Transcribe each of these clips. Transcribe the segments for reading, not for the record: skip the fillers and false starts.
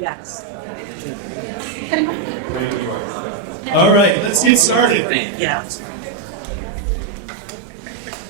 Yes. All right, let's get started. Yeah.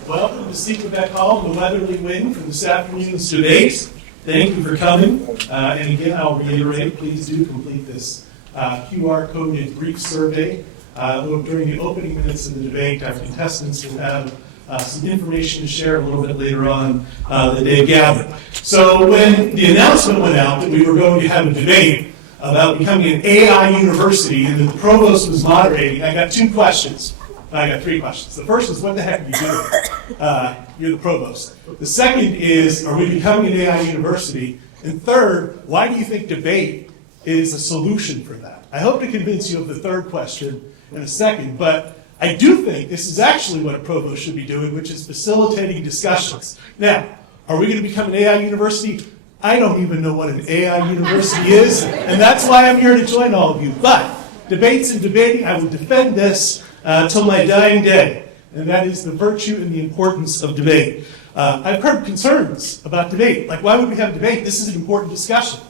Welcome to Sequebec Hall, the Weatherly Wing from this afternoon's debate. Thank you for coming. And again, I'll reiterate, please do complete this QR coded brief survey. During the opening minutes of the debate, our contestants will have some information to share a little bit later on that they've gathered. So when the announcement went out that we were going to have a debate about becoming an AI university and that the provost was moderating, I got two questions. I got three questions. The first is, what the heck are you doing? You're the provost. The second is, are we becoming an AI university? And third, why do you think debate is a solution for that? I hope to convince you of the third question in a second, but I do think this is actually what a provost should be doing, which is facilitating discussions. Now, are we going to become an AI university? I don't even know what an AI university is, and that's why I'm here to join all of you. But debates and debating, I will defend this till my dying day, and that is the virtue and the importance of debate. I've heard concerns about debate, like, why would we have debate? This is an important discussion.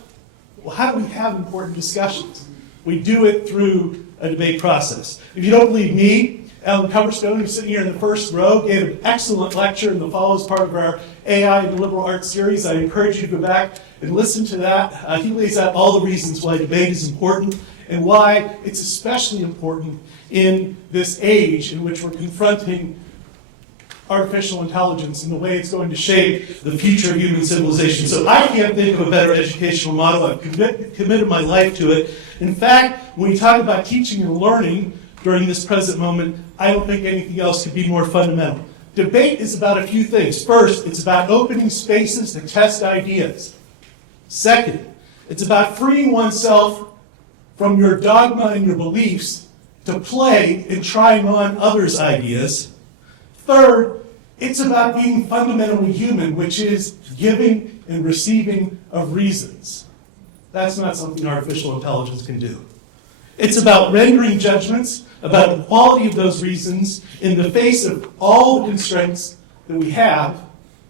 Well, how do we have important discussions? We do it through a debate process. If you don't believe me, Alan Coverstone, who's sitting here in the first row, gave an excellent lecture in the fall as part of our AI and liberal arts series. I encourage you to go back and listen to that. He lays out all the reasons why debate is important and why it's especially important in this age in which we're confronting artificial intelligence and the way it's going to shape the future of human civilization. So I can't think of a better educational model. I've committed my life to it. In fact, when we talk about teaching and learning during this present moment, I don't think anything else could be more fundamental. Debate is about a few things. First, it's about opening spaces to test ideas. Second, it's about freeing oneself from your dogma and your beliefs to play in trying on others' ideas. Third, it's about being fundamentally human, which is giving and receiving of reasons. That's not something artificial intelligence can do. It's about rendering judgments about the quality of those reasons in the face of all the constraints that we have.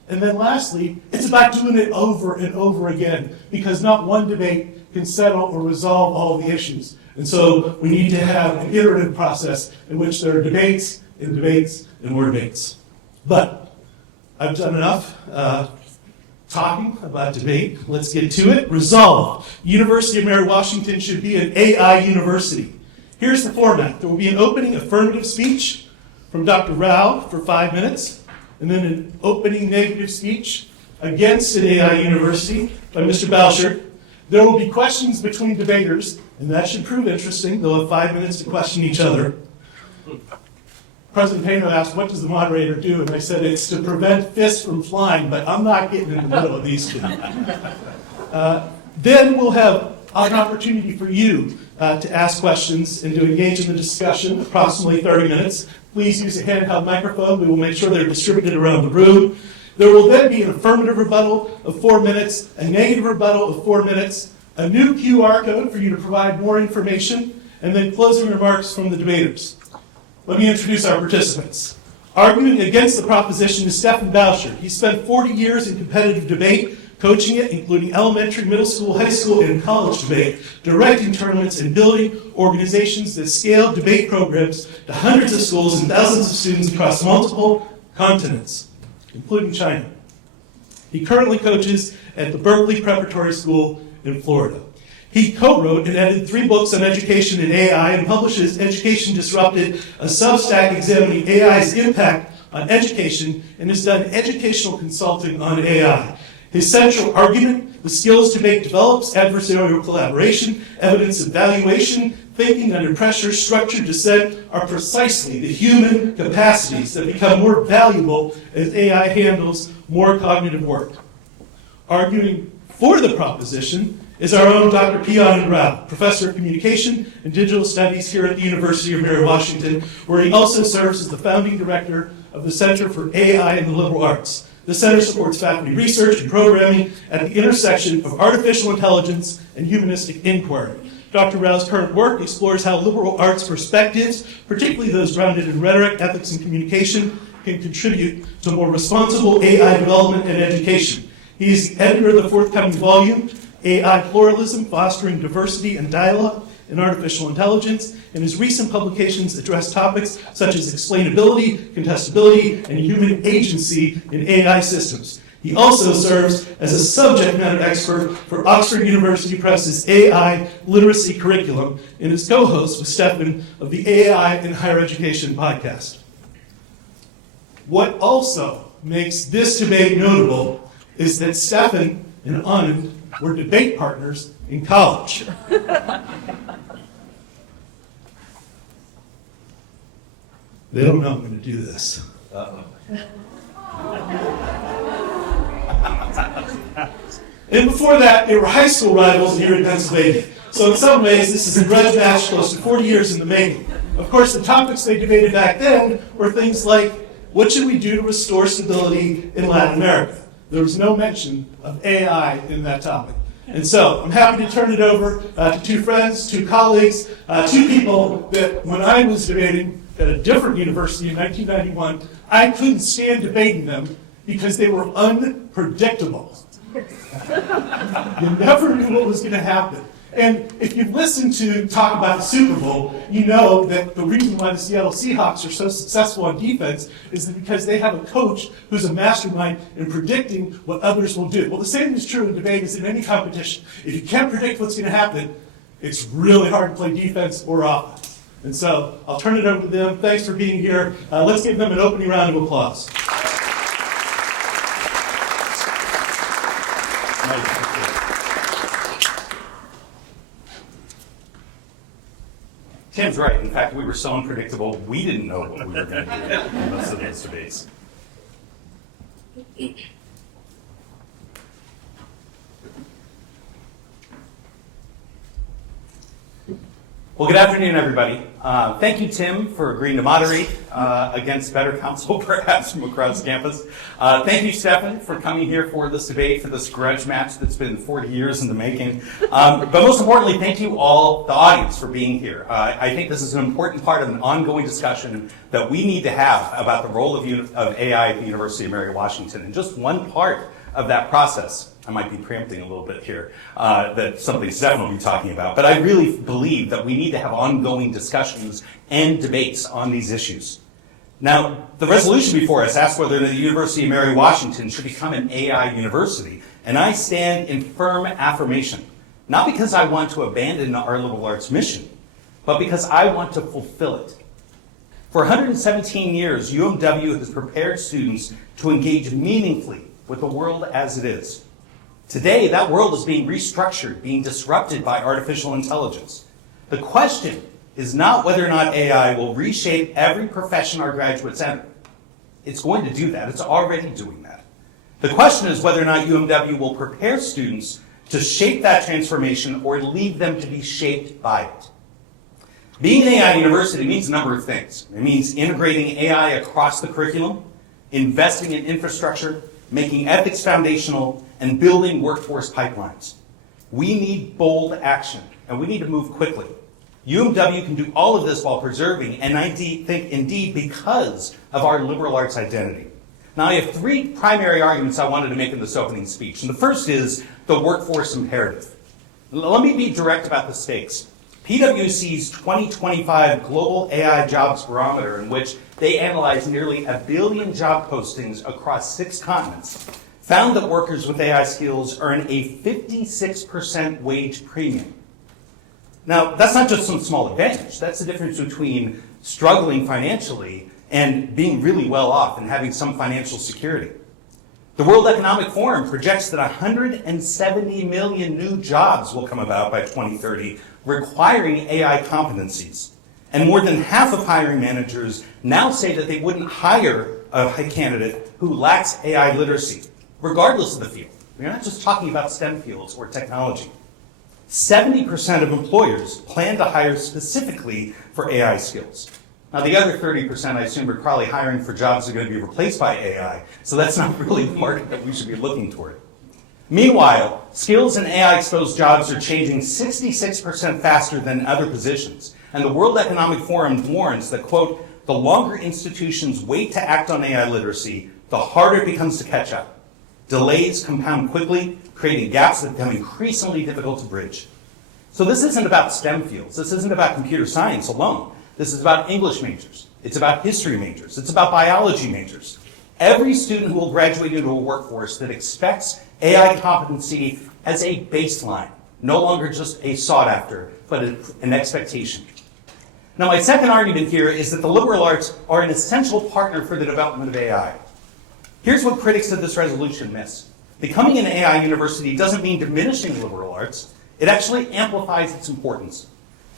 And then lastly, it's about doing it over and over again, because not one debate can settle or resolve all the issues. And so we need to have an iterative process in which there are debates and debates and more debates. But I've done enough talking about debate. Let's get to it. Resolved. University of Mary Washington should be an AI university. Here's the format. There will be an opening affirmative speech from Dr. Rao for 5 minutes, and then an opening negative speech against an AI university by Mr. Bauschard. There will be questions between debaters, and that should prove interesting. They'll have 5 minutes to question each other. President Pano asked, what does the moderator do? And I said, it's to prevent fists from flying, but I'm not getting in the middle of these two. Then we'll have an opportunity for you to ask questions and to engage in the discussion, approximately 30 minutes. Please use a handheld microphone. We will make sure they're distributed around the room. There will then be an affirmative rebuttal of 4 minutes, a negative rebuttal of 4 minutes, a new QR code for you to provide more information, and then closing remarks from the debaters. Let me introduce our participants. Arguing against the proposition is Stefan Bauschard. He spent 40 years in competitive debate, coaching it, including elementary, middle school, high school, and college debate, directing tournaments and building organizations that scale debate programs to hundreds of schools and thousands of students across multiple continents, including China. He currently coaches at the Berkeley Preparatory School in Florida. He co-wrote and edited 3 books on education and AI and publishes Education Disrupted, a Substack examining AI's impact on education, and has done educational consulting on AI. His central argument, the skills debate develops, adversarial collaboration, evidence evaluation, thinking under pressure, structured dissent, are precisely the human capacities that become more valuable as AI handles more cognitive work. Arguing for the proposition is our own Dr. Anand Rao, Professor of Communication and Digital Studies here at the University of Mary Washington, where he also serves as the founding director of the Center for AI and the Liberal Arts. The center supports faculty research and programming at the intersection of artificial intelligence and humanistic inquiry. Dr. Rao's current work explores how liberal arts perspectives, particularly those grounded in rhetoric, ethics, and communication, can contribute to more responsible AI development and education. He is the editor of the forthcoming volume, AI pluralism, fostering diversity and dialogue in artificial intelligence, and his recent publications address topics such as explainability, contestability, and human agency in AI systems. He also serves as a subject matter expert for Oxford University Press's AI literacy curriculum and is co-host with Stefan of the AI in Higher Education podcast. What also makes this debate notable is that Stefan and Anand were debate partners in college. They don't know I'm going to do this. And before that, they were high school rivals here in Pennsylvania. So in some ways, this is a grudge match close to 40 years in the making. Of course, the topics they debated back then were things like, what should we do to restore stability in Latin America? There was no mention of AI in that topic. And so I'm happy to turn it over to two friends, two colleagues, two people that when I was debating at a different university in 1991, I couldn't stand debating them because they were unpredictable. You never knew what was going to happen. And if you've listened to talk about the Super Bowl, you know that the reason why the Seattle Seahawks are so successful on defense is because they have a coach who's a mastermind in predicting what others will do. Well, the same is true in debate as in any competition. If you can't predict what's going to happen, it's really hard to play defense or offense. And so I'll turn it over to them. Thanks for being here. Let's give them an opening round of applause. Tim's right. In fact, we were so unpredictable, we didn't know what we were going to do in most of those debates. Well, good afternoon, everybody. Thank you, Tim, for agreeing to moderate against better counsel, perhaps, from across campus. Thank you, Stefan, for coming here for this debate, for this grudge match that's been 40 years in the making. But most importantly, thank you all, the audience, for being here. I think this is an important part of an ongoing discussion that we need to have about the role of AI at the University of Mary Washington. And just one part of that process, I might be preempting a little bit here, that something Stefan will be talking about, but I really believe that we need to have ongoing discussions and debates on these issues. Now, the resolution before us asks whether the University of Mary Washington should become an AI university, and I stand in firm affirmation, not because I want to abandon our liberal arts mission, but because I want to fulfill it. For 117 years, UMW has prepared students to engage meaningfully with the world as it is. Today, that world is being restructured, being disrupted by artificial intelligence. The question is not whether or not AI will reshape every profession our graduates enter. It's going to do that. It's already doing that. The question is whether or not UMW will prepare students to shape that transformation or leave them to be shaped by it. Being an AI university means a number of things. It means integrating AI across the curriculum, investing in infrastructure, making ethics foundational, and building workforce pipelines. We need bold action, and we need to move quickly. UMW can do all of this while preserving, and I think indeed because of our liberal arts identity. Now, I have three primary arguments I wanted to make in this opening speech, and the first is the workforce imperative. Let me be direct about the stakes. PwC's 2025 Global AI Jobs Barometer, in which they analyzed nearly 1 billion job postings across 6 continents, found that workers with AI skills earn a 56% wage premium. Now, that's not just some small advantage. That's the difference between struggling financially and being really well off and having some financial security. The World Economic Forum projects that 170 million new jobs will come about by 2030, requiring AI competencies. And more than half of hiring managers now say that they wouldn't hire a candidate who lacks AI literacy, regardless of the field. We're not just talking about STEM fields or technology. 70% of employers plan to hire specifically for AI skills. Now, the other 30%, I assume, are probably hiring for jobs that are going to be replaced by AI, so that's not really the market that we should be looking toward. Meanwhile, skills in AI-exposed jobs are changing 66% faster than other positions, and the World Economic Forum warns that, quote, the longer institutions wait to act on AI literacy, the harder it becomes to catch up. Delays compound quickly, creating gaps that become increasingly difficult to bridge. So this isn't about STEM fields. This isn't about computer science alone. This is about English majors. It's about history majors. It's about biology majors. Every student who will graduate into a workforce that expects AI competency as a baseline, no longer just a sought after, but an expectation. Now, my second argument here is that the liberal arts are an essential partner for the development of AI. Here's what critics of this resolution miss. Becoming an AI university doesn't mean diminishing liberal arts. It actually amplifies its importance.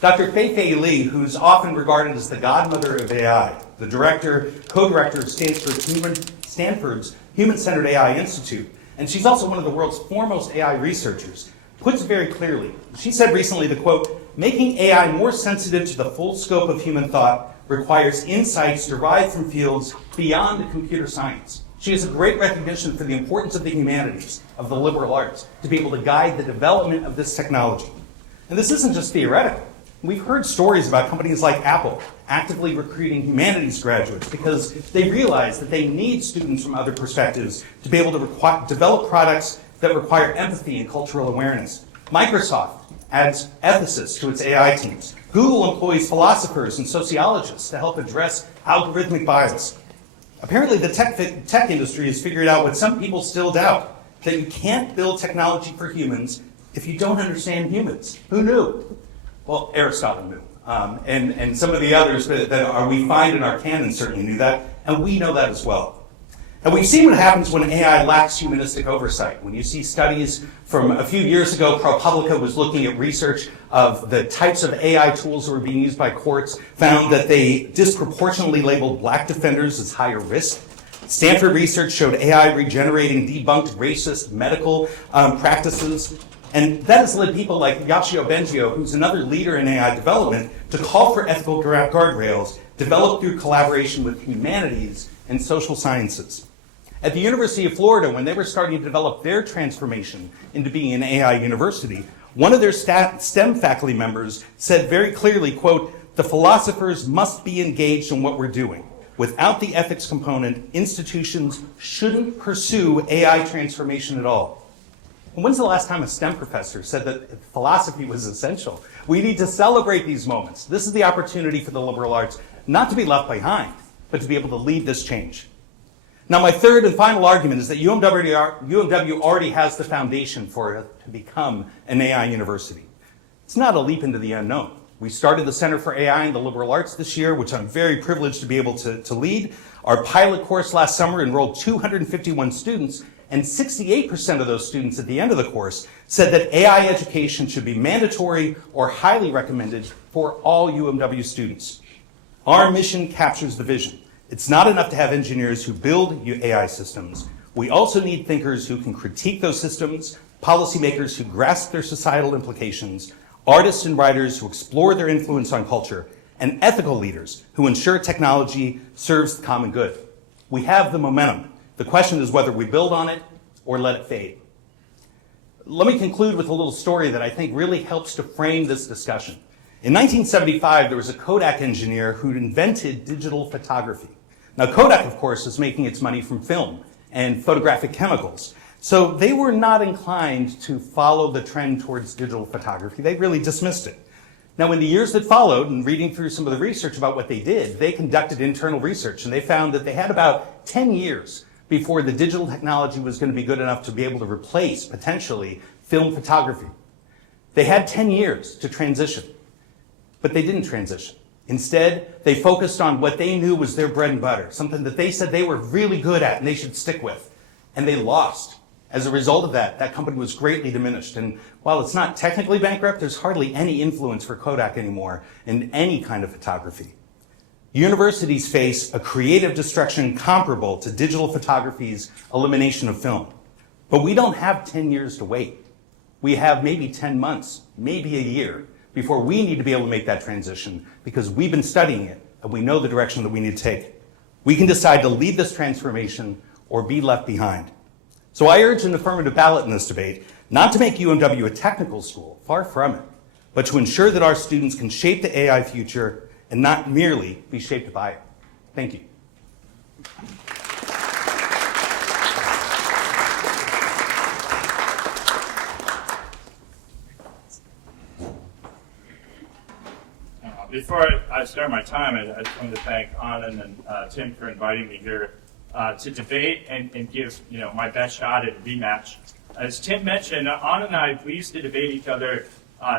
Dr. Fei-Fei Li, who's often regarded as the godmother of AI, the director, co-director of Stanford's Human-Centered AI Institute, and she's also one of the world's foremost AI researchers, puts it very clearly. She said recently, the quote, "Making AI more sensitive to the full scope of human thought requires insights derived from fields beyond computer science." She has a great recognition for the importance of the humanities, of the liberal arts, to be able to guide the development of this technology. And this isn't just theoretical. We've heard stories about companies like Apple actively recruiting humanities graduates because they realize that they need students from other perspectives to be able to develop products that require empathy and cultural awareness. Microsoft adds ethicists to its AI teams. Google employs philosophers and sociologists to help address algorithmic bias. Apparently, the tech industry has figured out what some people still doubt, that you can't build technology for humans if you don't understand humans. Who knew? Well, Aristotle knew. And some of the others that we find in our canon certainly knew that, and we know that as well. And we've seen what happens when AI lacks humanistic oversight. When you see studies from a few years ago, ProPublica was looking at research of the types of AI tools that were being used by courts, found that they disproportionately labeled black defenders as higher risk. Stanford research showed AI regenerating debunked racist medical practices. And that has led people like Yoshio Bengio, who's another leader in AI development, to call for ethical guardrails developed through collaboration with humanities and social sciences. At the University of Florida, when they were starting to develop their transformation into being an AI university, one of their STEM faculty members said very clearly, quote, "The philosophers must be engaged in what we're doing. Without the ethics component, institutions shouldn't pursue AI transformation at all." And when's the last time a STEM professor said that philosophy was essential? We need to celebrate these moments. This is the opportunity for the liberal arts not to be left behind, but to be able to lead this change. Now, my third and final argument is that UMW already has the foundation for it to become an AI university. It's not a leap into the unknown. We started the Center for AI and the Liberal Arts this year, which I'm very privileged to be able to lead. Our pilot course last summer enrolled 251 students, and 68% of those students at the end of the course said that AI education should be mandatory or highly recommended for all UMW students. Our mission captures the vision. It's not enough to have engineers who build AI systems. We also need thinkers who can critique those systems, policymakers who grasp their societal implications, artists and writers who explore their influence on culture, and ethical leaders who ensure technology serves the common good. We have the momentum. The question is whether we build on it or let it fade. Let me conclude with a little story that I think really helps to frame this discussion. In 1975, there was a Kodak engineer who invented digital photography. Now, Kodak, of course, is making its money from film and photographic chemicals. So they were not inclined to follow the trend towards digital photography. They really dismissed it. Now, in the years that followed, and reading through some of the research about what they did, they conducted internal research, and they found that they had about 10 years before the digital technology was going to be good enough to be able to replace, potentially, film photography. They had 10 years to transition, but they didn't transition. Instead, they focused on what they knew was their bread and butter, something that they said they were really good at and they should stick with, and they lost. As a result of that, that company was greatly diminished. And while it's not technically bankrupt, there's hardly any influence for Kodak anymore in any kind of photography. Universities face a creative destruction comparable to digital photography's elimination of film. But we don't have 10 years to wait. We have maybe 10 months, maybe a year, before we need to be able to make that transition because we've been studying it and we know the direction that we need to take. We can decide to lead this transformation or be left behind. So I urge an affirmative ballot in this debate, not to make UMW a technical school, far from it, but to ensure that our students can shape the AI future and not merely be shaped by it. Thank you. Before I start my time, I just wanted to thank Anand and Tim for inviting me here to debate and give my best shot at a rematch. As Tim mentioned, Anand and I, we used to debate each other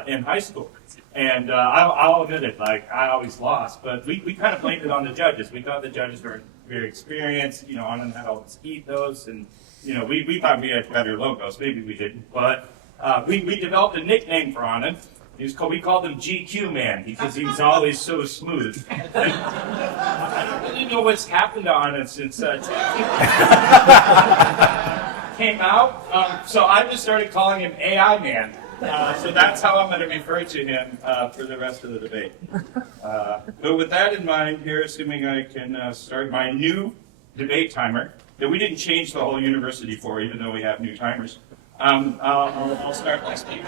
in high school. And I'll admit it, I always lost, but we kind of blamed it on the judges. We thought the judges were very experienced, Anand had all this ethos, and we thought we had better logos. Maybe we didn't, but we developed a nickname for Anand. We called him GQ Man because he was always so smooth. I don't really know what's happened to Anand since came out, so I just started calling him AI Man. So that's how I'm going to refer to him for the rest of the debate. But with that in mind, here, assuming I can start my new debate timer that we didn't change the whole university for, even though we have new timers. I'll start my speech.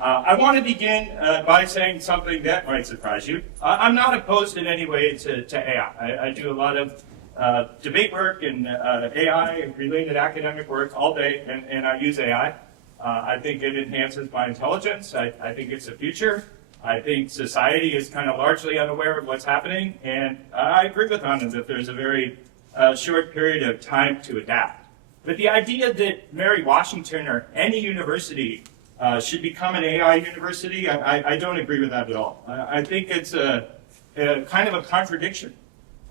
I want to begin by saying something that might surprise you. I'm not opposed in any way to AI. I do a lot of debate work and AI-related academic work all day, and I use AI. I think it enhances my intelligence. I think it's the future. I think society is kind of largely unaware of what's happening, and I agree with Anand that there's a very short period of time to adapt. But the idea that Mary Washington or any university should become an AI university, I don't agree with that at all. I think it's a kind of a contradiction.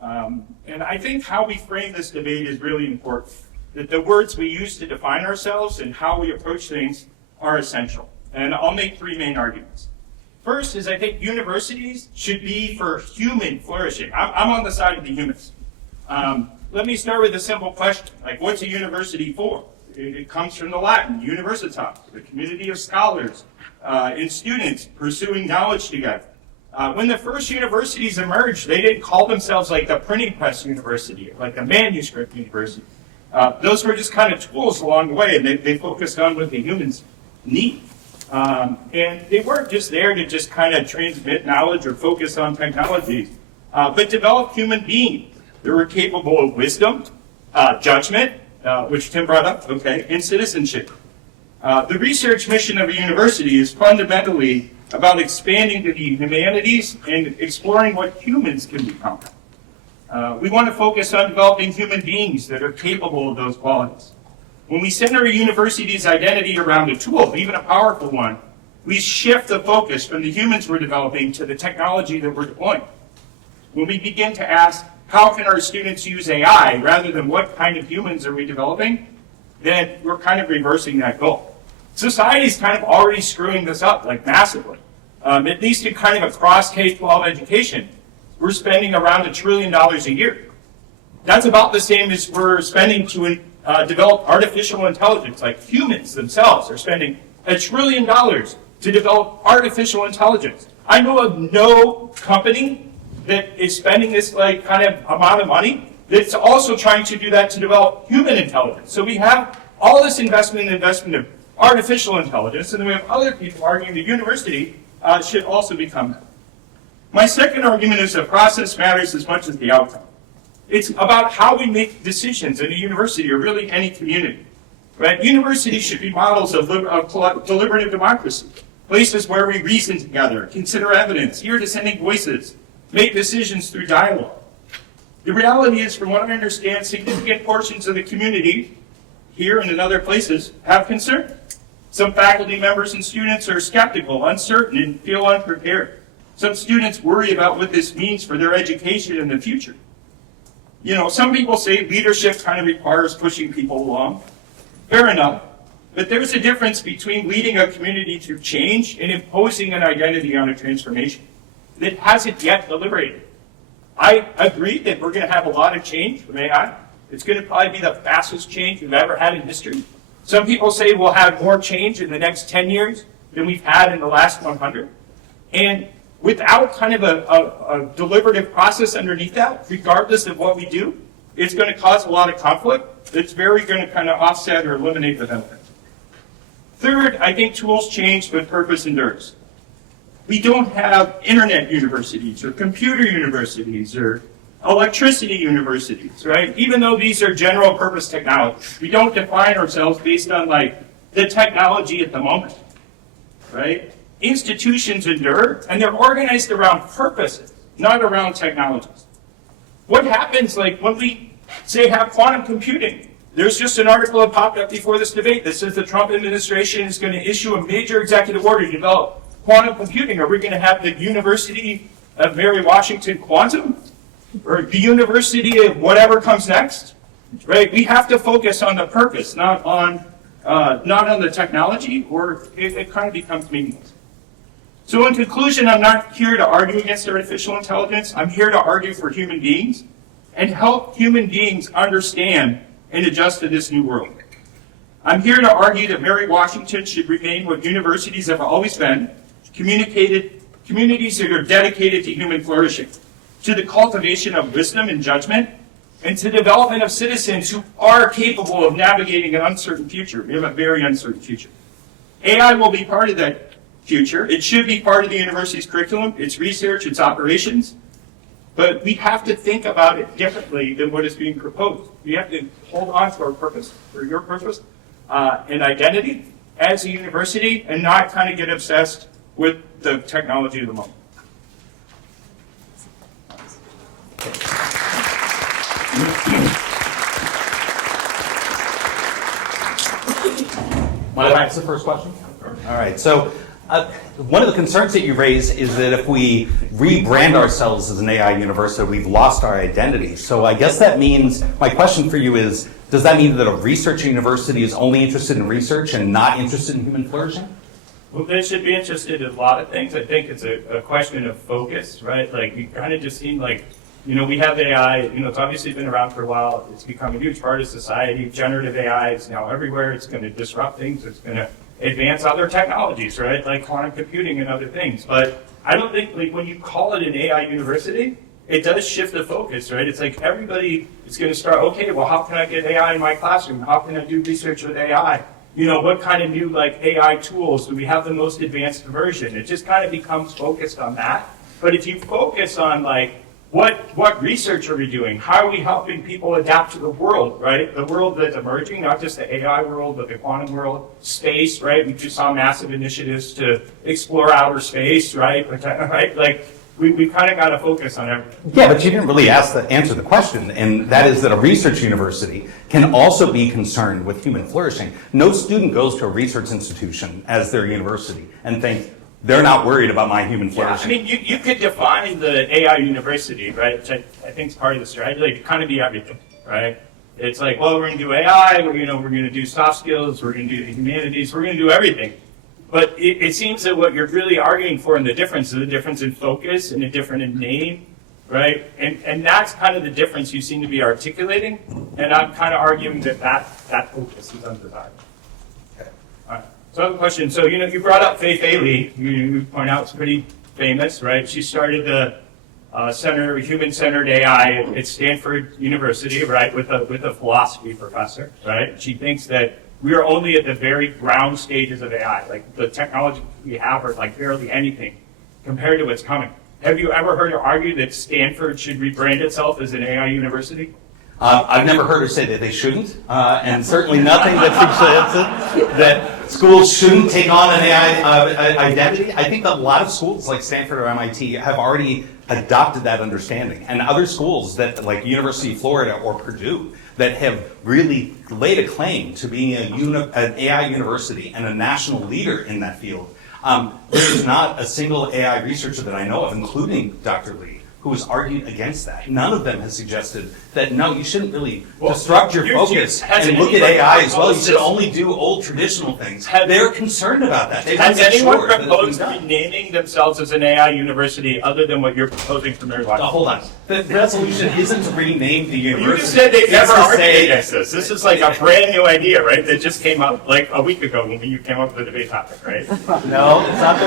And I think how we frame this debate is really important. That the words we use to define ourselves and how we approach things are essential. And I'll make three main arguments. First is I think universities should be for human flourishing. I'm on the side of the humans. Let me start with a simple question, like what's a university for? It comes from the Latin, universitas, the community of scholars and students pursuing knowledge together. When the first universities emerged, they didn't call themselves like the printing press university, like the manuscript university. Those were just kind of tools along the way, and they focused on what the humans need. And they weren't just there to just kind of transmit knowledge or focus on technologies, but develop human beings that were capable of wisdom, judgment, which Tim brought up, and citizenship. The research mission of a university is fundamentally about expanding to the humanities and exploring what humans can become. We want to focus on developing human beings that are capable of those qualities. When we center a university's identity around a tool, even a powerful one, we shift the focus from the humans we're developing to the technology that we're deploying. When we begin to ask, how can our students use AI rather than what kind of humans are we developing, then we're kind of reversing that goal. Society's kind of already screwing this up, massively. At least in kind of across K-12 education, we're spending around $1 trillion a year. That's about the same as we're spending to develop artificial intelligence, like humans themselves are spending $1 trillion to develop artificial intelligence. I know of no company that is spending this kind of amount of money that's also trying to do that to develop human intelligence. So we have all this investment of artificial intelligence, and then we have other people arguing the university should also become that. My second argument is that process matters as much as the outcome. It's about how we make decisions in a university or really any community. Right? Universities should be models of deliberative democracy, places where we reason together, consider evidence, hear dissenting voices, make decisions through dialogue. The reality is, from what I understand, significant portions of the community, here and in other places, have concern. Some faculty members and students are skeptical, uncertain, and feel unprepared. Some students worry about what this means for their education in the future. Some people say leadership kind of requires pushing people along. Fair enough. But there's a difference between leading a community to change and imposing an identity on a transformation that hasn't yet deliberated. I agree that we're going to have a lot of change from AI. It's going to probably be the fastest change we've ever had in history. Some people say we'll have more change in the next 10 years than we've had in the last 100. And without kind of a deliberative process underneath that, regardless of what we do, it's going to cause a lot of conflict that's very going to kind of offset or eliminate the benefit. Third, I think tools change, but purpose endures. We don't have internet universities or computer universities or electricity universities, right? Even though these are general purpose technologies, we don't define ourselves based on the technology at the moment, right? institutions endure, and they're organized around purposes, not around technologies. What happens like when we, say, have quantum computing? There's just an article that popped up before this debate that says the Trump administration is going to issue a major executive order to develop quantum computing. Are we going to have the University of Mary Washington Quantum? Or the University of whatever comes next? Right? We have to focus on the purpose, not on the technology, or it kind of becomes meaningless. So in conclusion, I'm not here to argue against artificial intelligence. I'm here to argue for human beings and help human beings understand and adjust to this new world. I'm here to argue that Mary Washington should remain what universities have always been, communities that are dedicated to human flourishing, to the cultivation of wisdom and judgment, and to the development of citizens who are capable of navigating an uncertain future. We have a very uncertain future. AI will be part of that future. It should be part of the university's curriculum, its research, its operations. But we have to think about it differently than what is being proposed. We have to hold on to our purpose, or your purpose, and identity as a university, and not kind of get obsessed with the technology of the moment. Want to answer the first question? All right. So one of the concerns that you raise is that if we rebrand ourselves as an AI university, we've lost our identity. So I guess that means, my question for you is, does that mean that a research university is only interested in research and not interested in human flourishing? Well, they should be interested in a lot of things. I think it's a question of focus, right? Like, you kind of just seem like, we have AI, it's obviously been around for a while. It's become a huge part of society. Generative AI is now everywhere. It's going to disrupt things. It's going to advance other technologies, right? Like quantum computing and other things. But I don't think, like, when you call it an AI university, it does shift the focus, right? It's like everybody is going to start, okay, well, how can I get AI in my classroom? How can I do research with AI? What kind of new, like, AI tools? Do we have the most advanced version? It just kind of becomes focused on that. But if you focus on, like, what research are we doing? How are we helping people adapt to the world, right? The world that's emerging, not just the AI world, but the quantum world, space, right? We just saw massive initiatives to explore outer space, right? Like, we kind of got to focus on everything. Yeah, but you didn't really answer the question, and that is that a research university can also be concerned with human flourishing. No student goes to a research institution as their university and thinks, they're not worried about my human flourishing. Yeah, I mean, you could define the AI university, right, which I think is part of the strategy, like, to kind of be everything, right? It's like, well, we're going to do AI, we're going to do soft skills, we're going to do the humanities, we're going to do everything. But it seems that what you're really arguing for, and the difference is the difference in focus and the difference in name, right? And that's kind of the difference you seem to be articulating, and I'm kind of arguing that focus is undesirable. Okay. All right. So I have a question. So, you brought up Faye Faley. You point out it's pretty famous, right? She started the Center Human-Centered AI at Stanford University, right, with a philosophy professor, right? She thinks that we are only at the very ground stages of AI. Like, the technology we have are like barely anything compared to what's coming. Have you ever heard her argue that Stanford should rebrand itself as an AI university? I've never heard her say that they shouldn't, and certainly nothing that suggests that schools shouldn't take on an AI identity. I think that a lot of schools like Stanford or MIT have already adopted that understanding, and other schools that, like University of Florida or Purdue, that have really laid a claim to being an AI university and a national leader in that field. There's not a single AI researcher that I know of, including Dr. Lee, who has argued against that. None of them has suggested that, no, you shouldn't really disrupt your focus and look at AI as well. You should only do old traditional things. They're concerned about that. Has anyone proposed renaming themselves as an AI university other than what you're proposing for Mary Washington? Hold on. The resolution isn't to rename the university. You just said they've never argued against this. This is like a brand new idea, right? That just came up like a week ago when you came up with the debate topic, right? No, it's not.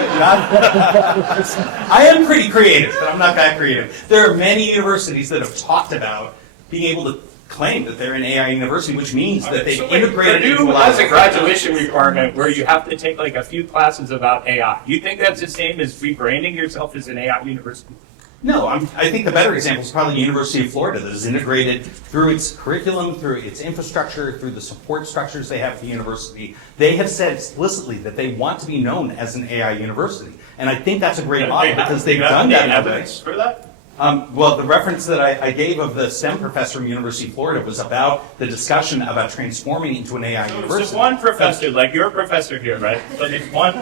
I am pretty creative, but I'm not that creative. There are many universities that have talked about being able to claim that they're an AI university, which means that they've integrated into Purdue has a graduation requirement where you have to take like a few classes about AI. You think that's the same as rebranding yourself as an AI university? No, I think the better example is probably the University of Florida that is integrated through its curriculum, through its infrastructure, through the support structures they have at the university. They have said explicitly that they want to be known as an AI university. And I think that's a great model because they've done that. Evidence for that? Well, the reference that I gave of the STEM professor from University of Florida was about the discussion about transforming into an AI university. So one professor, like you're a professor here, right? But it's one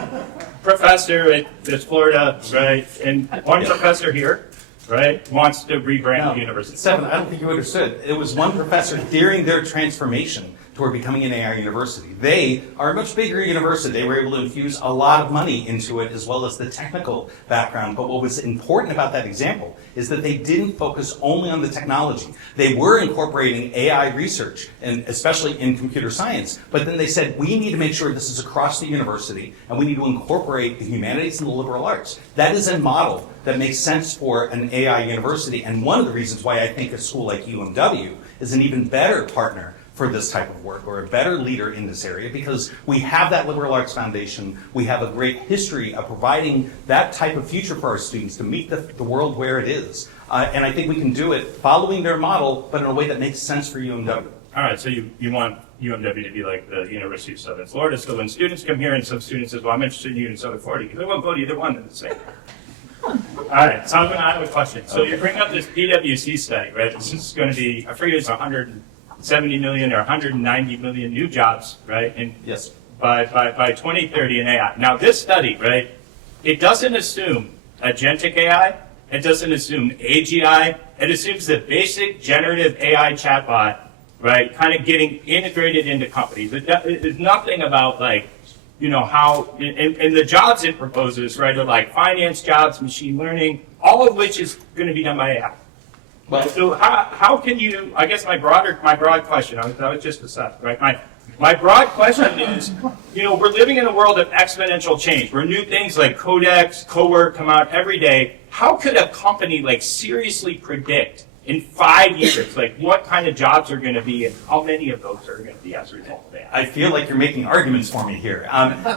professor at this Florida, right? And one professor here, right, wants to rebrand the university. Stefan, I don't think you understood. It was one professor during their transformation toward becoming an AI university. They are a much bigger university. They were able to infuse a lot of money into it as well as the technical background. But what was important about that example is that they didn't focus only on the technology. They were incorporating AI research, and especially in computer science. But then they said, we need to make sure this is across the university, and we need to incorporate the humanities and the liberal arts. That is a model that makes sense for an AI university. And one of the reasons why I think a school like UMW is an even better partner for this type of work, or a better leader in this area, because we have that liberal arts foundation, we have a great history of providing that type of future for our students to meet the world where it is. And I think we can do it following their model, but in a way that makes sense for UMW. All right, so you want UMW to be like the University of Southern Florida, so when students come here and some students says, well, I'm interested in you in Southern Florida, because they won't go to either one, they're the same. All right, so I have a question. So you bring up this PwC study, right? This is going to be, I forget it's 170 million or 190 million new jobs, right? And yes. By 2030 in AI. Now this study, right, it doesn't assume agentic AI, it doesn't assume AGI, it assumes the basic generative AI chatbot, right, kind of getting integrated into companies. There's nothing about like, you know, how, and the jobs it proposes, right, are like finance jobs, machine learning, all of which is going to be done by AI. Well, so how can you, I guess my broad question, I was just assessed, right? My broad question is, you know, we're living in a world of exponential change where new things like Kodak, Kodak come out every day. How could a company like seriously predict in 5 years, like what kind of jobs are going to be and how many of those are going to be as a result of that? I feel like you're making arguments for me here.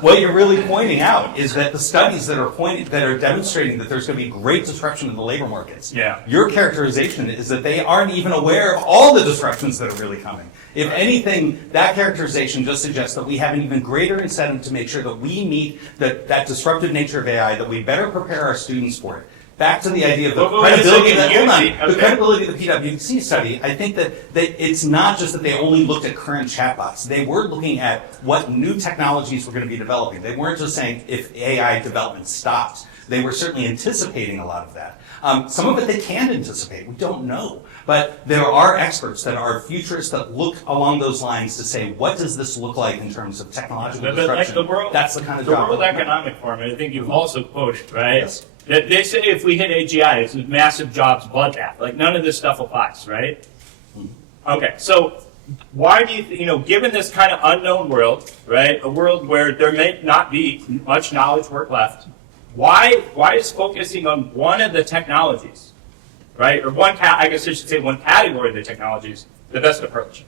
What you're really pointing out is that the studies that are demonstrating that there's going to be great disruption in the labor markets. Yeah. Your characterization is that they aren't even aware of all the disruptions that are really coming. If anything, that characterization just suggests that we have an even greater incentive to make sure that we meet that disruptive nature of AI, that we better prepare our students for it. Back to the idea of the credibility of the PwC study, I think that it's not just that they only looked at current chatbots. They were looking at what new technologies were going to be developing. They weren't just saying if AI development stopped. They were certainly anticipating a lot of that. Some of it they can't anticipate. We don't know. But there are experts that are futurists that look along those lines to say, what does this look like in terms of technological disruption? Like that's the kind of the job. The World Economic Forum, I think you've also quoted, right? Yes. They say if we hit AGI, it's a massive jobs bloodbath. Like none of this stuff applies, right? Okay, so why do you know, given this kind of unknown world, right, a world where there may not be much knowledge work left, why is focusing on one of the technologies, right, or I guess I should say one category of the technologies, the best approach?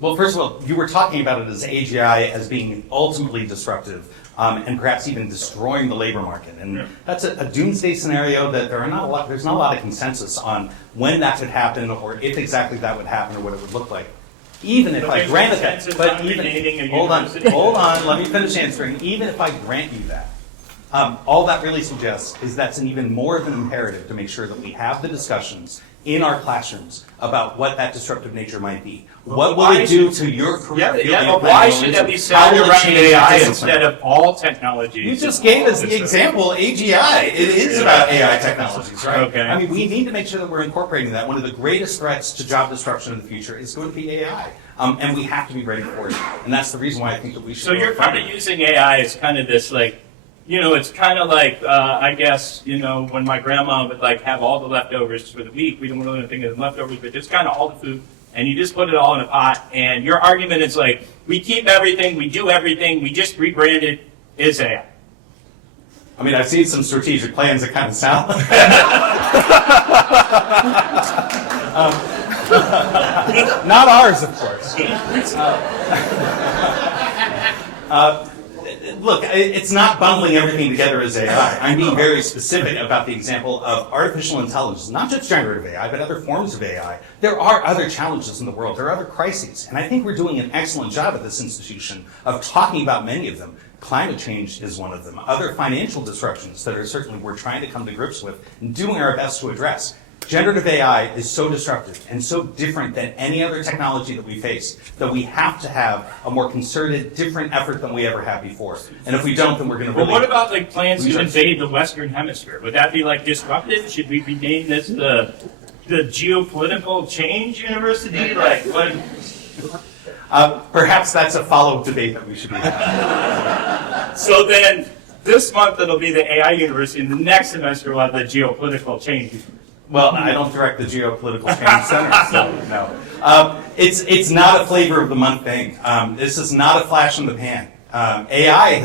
Well, first of all, you were talking about it as AGI as being ultimately disruptive and perhaps even destroying the labor market. And that's a doomsday scenario that there's not a lot of consensus on when that could happen or if exactly that would happen or what it would look like. Even if I granted that, but even, hold on, let me finish answering. Even if I grant you that, all that really suggests is that's an even more of an imperative to make sure that we have the discussions in our classrooms about what that disruptive nature might be. What will it do to your career? But why should that be centered around AI instead of all technologies? You just gave us the example, AGI. It is about AI technologies, right? Okay. I mean, we need to make sure that we're incorporating that. One of the greatest threats to job disruption in the future is going to be AI. And we have to be ready for it. And that's the reason why I think that we should. So you're kind of using AI as kind of this, like, you know, it's kind of like, I guess, you know, when my grandma would like have all the leftovers for the week, we don't really think of the leftovers, but just kind of all the food, and you just put it all in a pot, and your argument is like, we keep everything, we do everything, we just rebrand it, is AI. I mean, I've seen some strategic plans that kind of sound like not ours, of course. look, it's not bundling everything together as AI. I'm being very specific about the example of artificial intelligence, not just generative AI, but other forms of AI. There are other challenges in the world. There are other crises. And I think we're doing an excellent job at this institution of talking about many of them. Climate change is one of them. Other financial disruptions that are certainly we're trying to come to grips with and doing our best to address. Generative AI is so disruptive and so different than any other technology that we face that we have to have a more concerted, different effort than we ever have before. And if we don't, then we're going to really... Well, what about like plans to invade the Western Hemisphere? Would that be like disruptive? Should we be named this the geopolitical change university? Like what? Perhaps that's a follow-up debate that we should be having. So then, this month it'll be the AI university, and the next semester we'll have the geopolitical change. Well, I don't direct the Geopolitical Change Center, so no. It's not a flavor of the month thing. This is not a flash in the pan. AI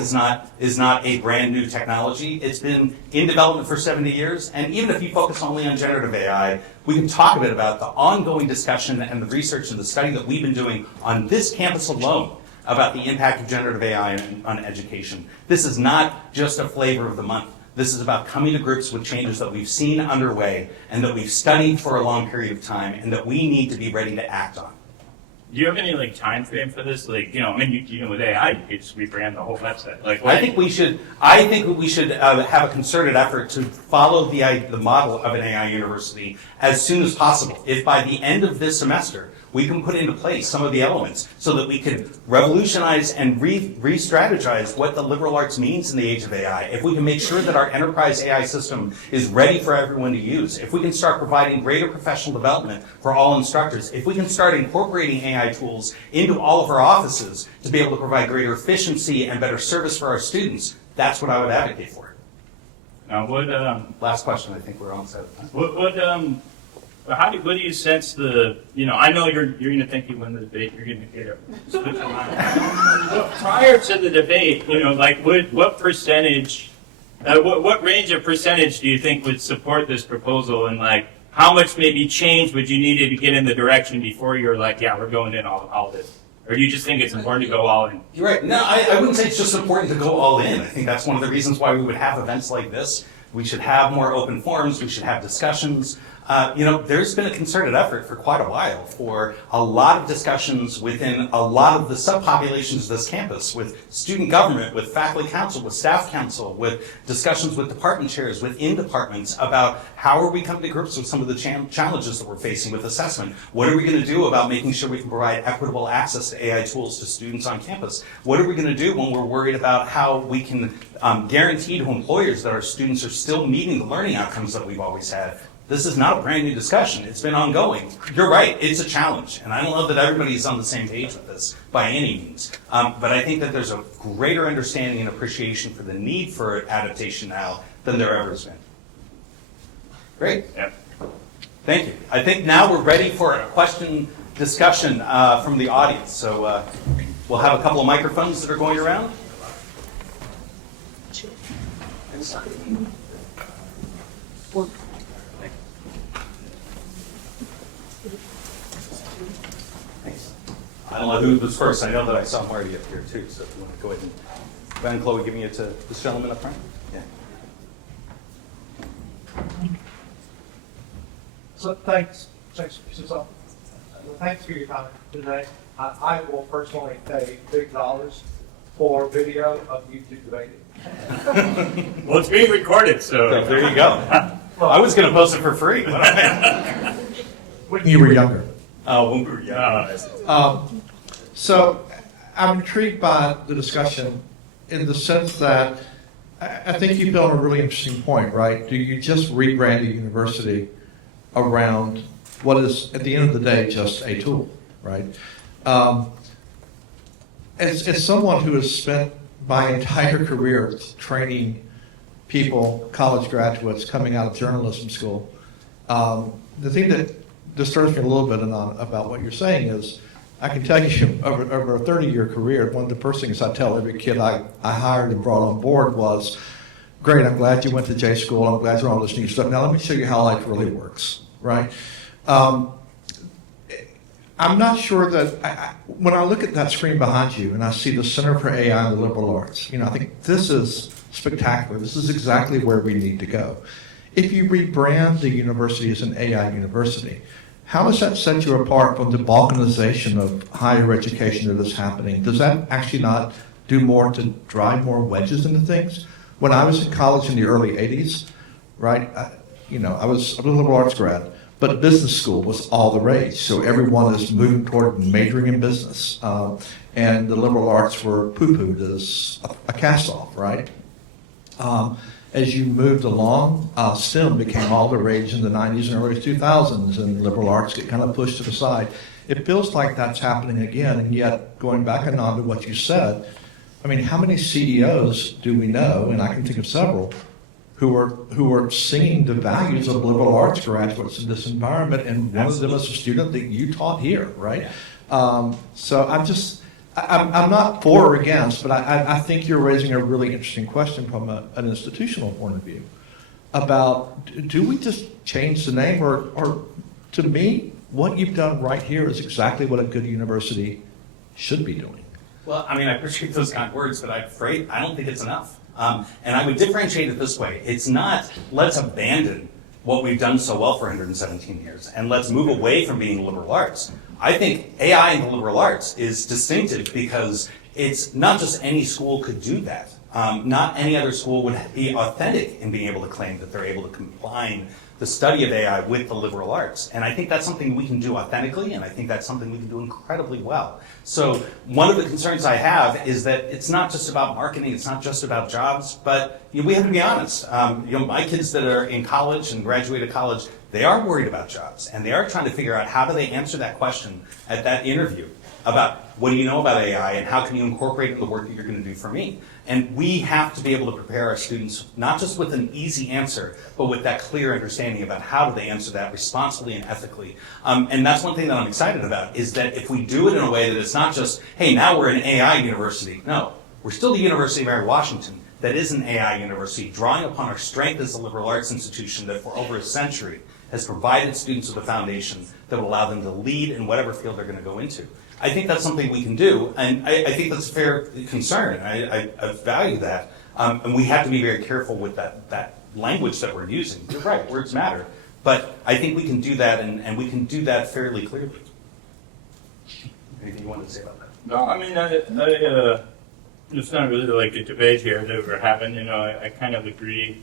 is not a brand new technology. It's been in development for 70 years, and even if you focus only on generative AI, we can talk a bit about the ongoing discussion and the research and the study that we've been doing on this campus alone about the impact of generative AI on education. This is not just a flavor of the month. This is about coming to grips with changes that we've seen underway and that we've studied for a long period of time and that we need to be ready to act on. Do you have any like time frame for this? Like, you know, I mean, you know, with AI, you could just rebrand the whole website. Like, I think we should have a concerted effort to follow the model of an AI university as soon as possible. If by the end of this semester we can put into place some of the elements so that we can revolutionize and re-strategize what the liberal arts means in the age of AI, if we can make sure that our enterprise AI system is ready for everyone to use, if we can start providing greater professional development for all instructors, if we can start incorporating AI tools into all of our offices to be able to provide greater efficiency and better service for our students, that's what I would advocate for. now, Last question, I think we're almost out of time. what do you sense the, you know, I know you're going to think you win the debate, you're going to get it. But prior to the debate, you know, like what percentage, what range of percentage do you think would support this proposal, and like how much maybe change would you need to get in the direction before you're like, yeah, we're going in all this? Or do you just think it's important to go all in? You're right. No, I wouldn't say it's just important to go all in. I think that's one of the reasons why we would have events like this. We should have more open forums. We should have discussions. You know, there's been a concerted effort for quite a while for a lot of discussions within a lot of the subpopulations of this campus, with student government, with faculty council, with staff council, with discussions with department chairs, within departments about how are we coming to grips with some of the challenges that we're facing with assessment. What are we going to do about making sure we can provide equitable access to AI tools to students on campus? What are we going to do when we're worried about how we can guarantee to employers that our students are still meeting the learning outcomes that we've always had? This is not a brand new discussion. It's been ongoing. You're right, it's a challenge. And I don't know that everybody's on the same page with this by any means. But I think that there's a greater understanding and appreciation for the need for adaptation now than there ever has been. Great. Yep. Thank you. I think now we're ready for a question discussion from the audience. So we'll have a couple of microphones that are going around. I don't know who was first. I know that I saw Marty up here too. So if you want to go ahead and Chloe, giving it to this gentleman up front. Yeah. So thanks for your time today. I will personally pay big dollars for video of you two debating. Well, it's being recorded, so there you go. I was going to post it for free. When you were younger. Oh, when we were young. So I'm intrigued by the discussion in the sense that I think you built a really interesting point, right? Do you just rebrand a university around what is, at the end of the day, just a tool, right? As someone who has spent my entire career training people, college graduates coming out of journalism school, the thing that disturbs me a little bit about what you're saying is, I can tell you over a 30-year career, one of the first things I tell every kid I hired and brought on board was, great, I'm glad you went to J school, I'm glad you're all listening to stuff. Now let me show you how life really works, right? I'm not sure that, when I look at that screen behind you and I see the Center for AI and the Liberal Arts, I think this is spectacular. This is exactly where we need to go. If you rebrand the university as an AI university, how does that set you apart from the balkanization of higher education that is happening? Does that actually not do more to drive more wedges into things? When I was in college in the early 80s, right, I was a liberal arts grad, but business school was all the rage. So everyone is moving toward majoring in business. And the liberal arts were poo-pooed as a cast-off, right? As you moved along, STEM became all the rage in the 90s and early 2000s, and liberal arts get kind of pushed to the side. It feels like that's happening again, and yet, going back, Anand, to what you said, how many CEOs do we know, and I can think of several, who are singing the values of liberal arts graduates in this environment, and one of them is a student that you taught here, right? So I'm not for or against, but I think you're raising a really interesting question from an institutional point of view about, do we just change the name, or to me, what you've done right here is exactly what a good university should be doing. Well, I appreciate those kind of words, but I'm afraid I don't think it's enough. And I would differentiate it this way. It's not, let's abandon what we've done so well for 117 years, and let's move away from being liberal arts. I think AI in the liberal arts is distinctive because it's not just any school could do that. Not any other school would be authentic in being able to claim that they're able to combine the study of AI with the liberal arts. And I think that's something we can do authentically, and I think that's something we can do incredibly well. So one of the concerns I have is that it's not just about marketing, it's not just about jobs, but we have to be honest. My kids that are in college and graduated college, they are worried about jobs, and they are trying to figure out how do they answer that question at that interview about what do you know about AI and how can you incorporate it in the work that you're going to do for me. And we have to be able to prepare our students not just with an easy answer, but with that clear understanding about how do they answer that responsibly and ethically. And that's one thing that I'm excited about, is that if we do it in a way that it's not just, hey, now we're an AI university. No, we're still the University of Mary Washington that is an AI university, drawing upon our strength as a liberal arts institution that for over a century has provided students with a foundation that will allow them to lead in whatever field they're going to go into. I think that's something we can do, and I think that's a fair concern. I value that, and we have to be very careful with that language that we're using. You're right, words matter, but I think we can do that, and we can do that fairly clearly. Anything you wanted to say about that? No, it's not really like a debate here that we're having. I kind of agree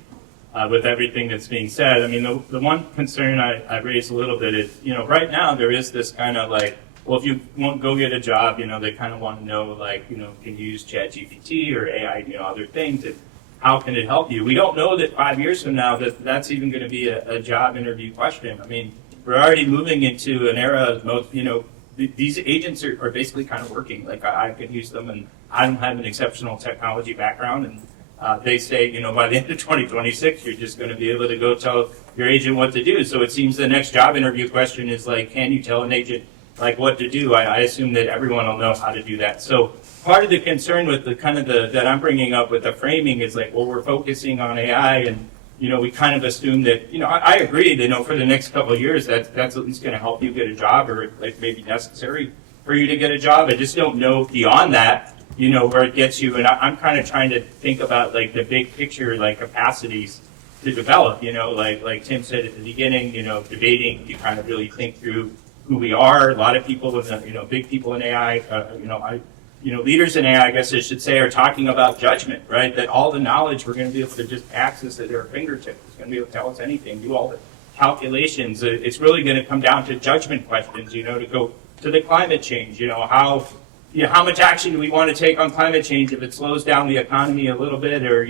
with everything that's being said. The one concern I raised a little bit is, right now there is this kind of like, well, if you want to go get a job, they kind of want to know, can you use ChatGPT or AI, other things, and how can it help you? We don't know that 5 years from now that's even going to be a job interview question. We're already moving into an era of most, these agents are basically kind of working. Like I can use them, and I don't have an exceptional technology background, and they say, by the end of 2026, you're just going to be able to go tell your agent what to do. So it seems the next job interview question is can you tell an agent what to do? I assume that everyone will know how to do that. So part of the concern with that I'm bringing up with the framing is we're focusing on AI, and we kind of assume that I agree that for the next couple of years that's at least going to help you get a job, or maybe necessary for you to get a job. I just don't know beyond that where it gets you. And I'm kind of trying to think about the big picture capacities to develop. Like Tim said at the beginning, debating, you kind of really think through who we are. A lot of people with, big people in AI, leaders in AI, I guess I should say, are talking about judgment, right? That all the knowledge we're going to be able to just access at our fingertips. It's going to be able to tell us anything, do all the calculations. It's really going to come down to judgment questions, to go to the climate change, how much action do we want to take on climate change if it slows down the economy a little bit, or,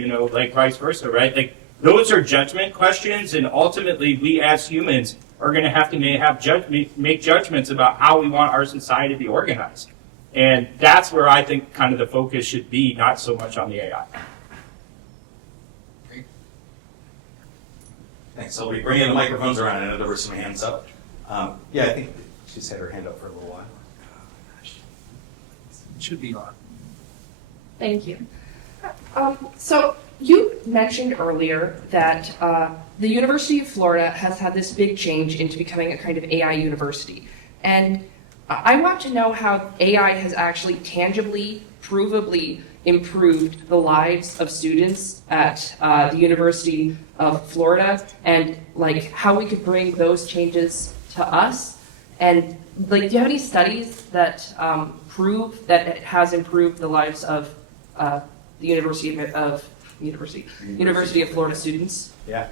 vice versa, right? Those are judgment questions, and ultimately we as humans are going to have to make judgments about how we want our society to be organized. And that's where I think kind of the focus should be, not so much on the AI. Great. Thanks. So we bring in the microphones around. I know there were some hands up. I think she's had her hand up for a little while. It should be on. Thank you. So you mentioned earlier that the University of Florida has had this big change into becoming a kind of AI university. And I want to know how AI has actually tangibly, provably improved the lives of students at the University of Florida, and like how we could bring those changes to us. And like, do you have any studies that prove that it has improved the lives of the University of Florida students? Yeah.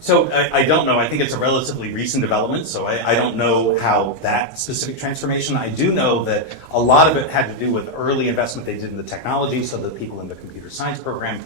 So I don't know. I think it's a relatively recent development, so I don't know how that specific transformation. I do know that a lot of it had to do with early investment they did in the technology, so the people in the computer science program,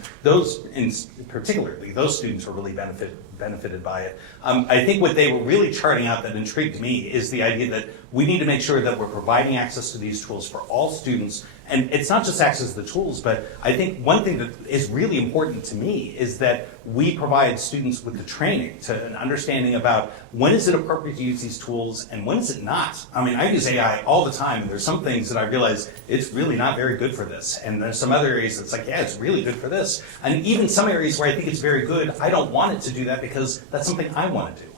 particularly those students were really benefited by it. I think what they were really charting out that intrigued me is the idea that we need to make sure that we're providing access to these tools for all students. And it's not just access to the tools, but I think one thing that is really important to me is that we provide students with the training to an understanding about when is it appropriate to use these tools and when is it not. I mean, I use AI all the time, and there's some things that I realize it's really not very good for this. And there's some other areas that's like, yeah, it's really good for this. And even some areas where I think it's very good, I don't want it to do that because that's something I want to do.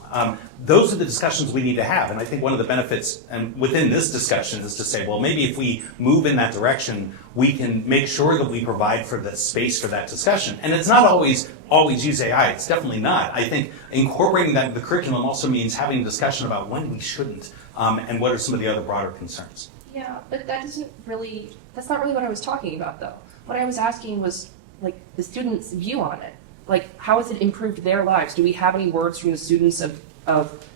Those are the discussions we need to have. And I think one of the benefits and within this discussion is to say, well, maybe if we move in that direction, we can make sure that we provide for the space for that discussion. And it's not always use AI. It's definitely not. I think incorporating that in the curriculum also means having a discussion about when we shouldn't and what are some of the other broader concerns. Yeah, but that's not really what I was talking about, though. What I was asking was, like, the students' view on it. Like, how has it improved their lives? Do we have any words from the students of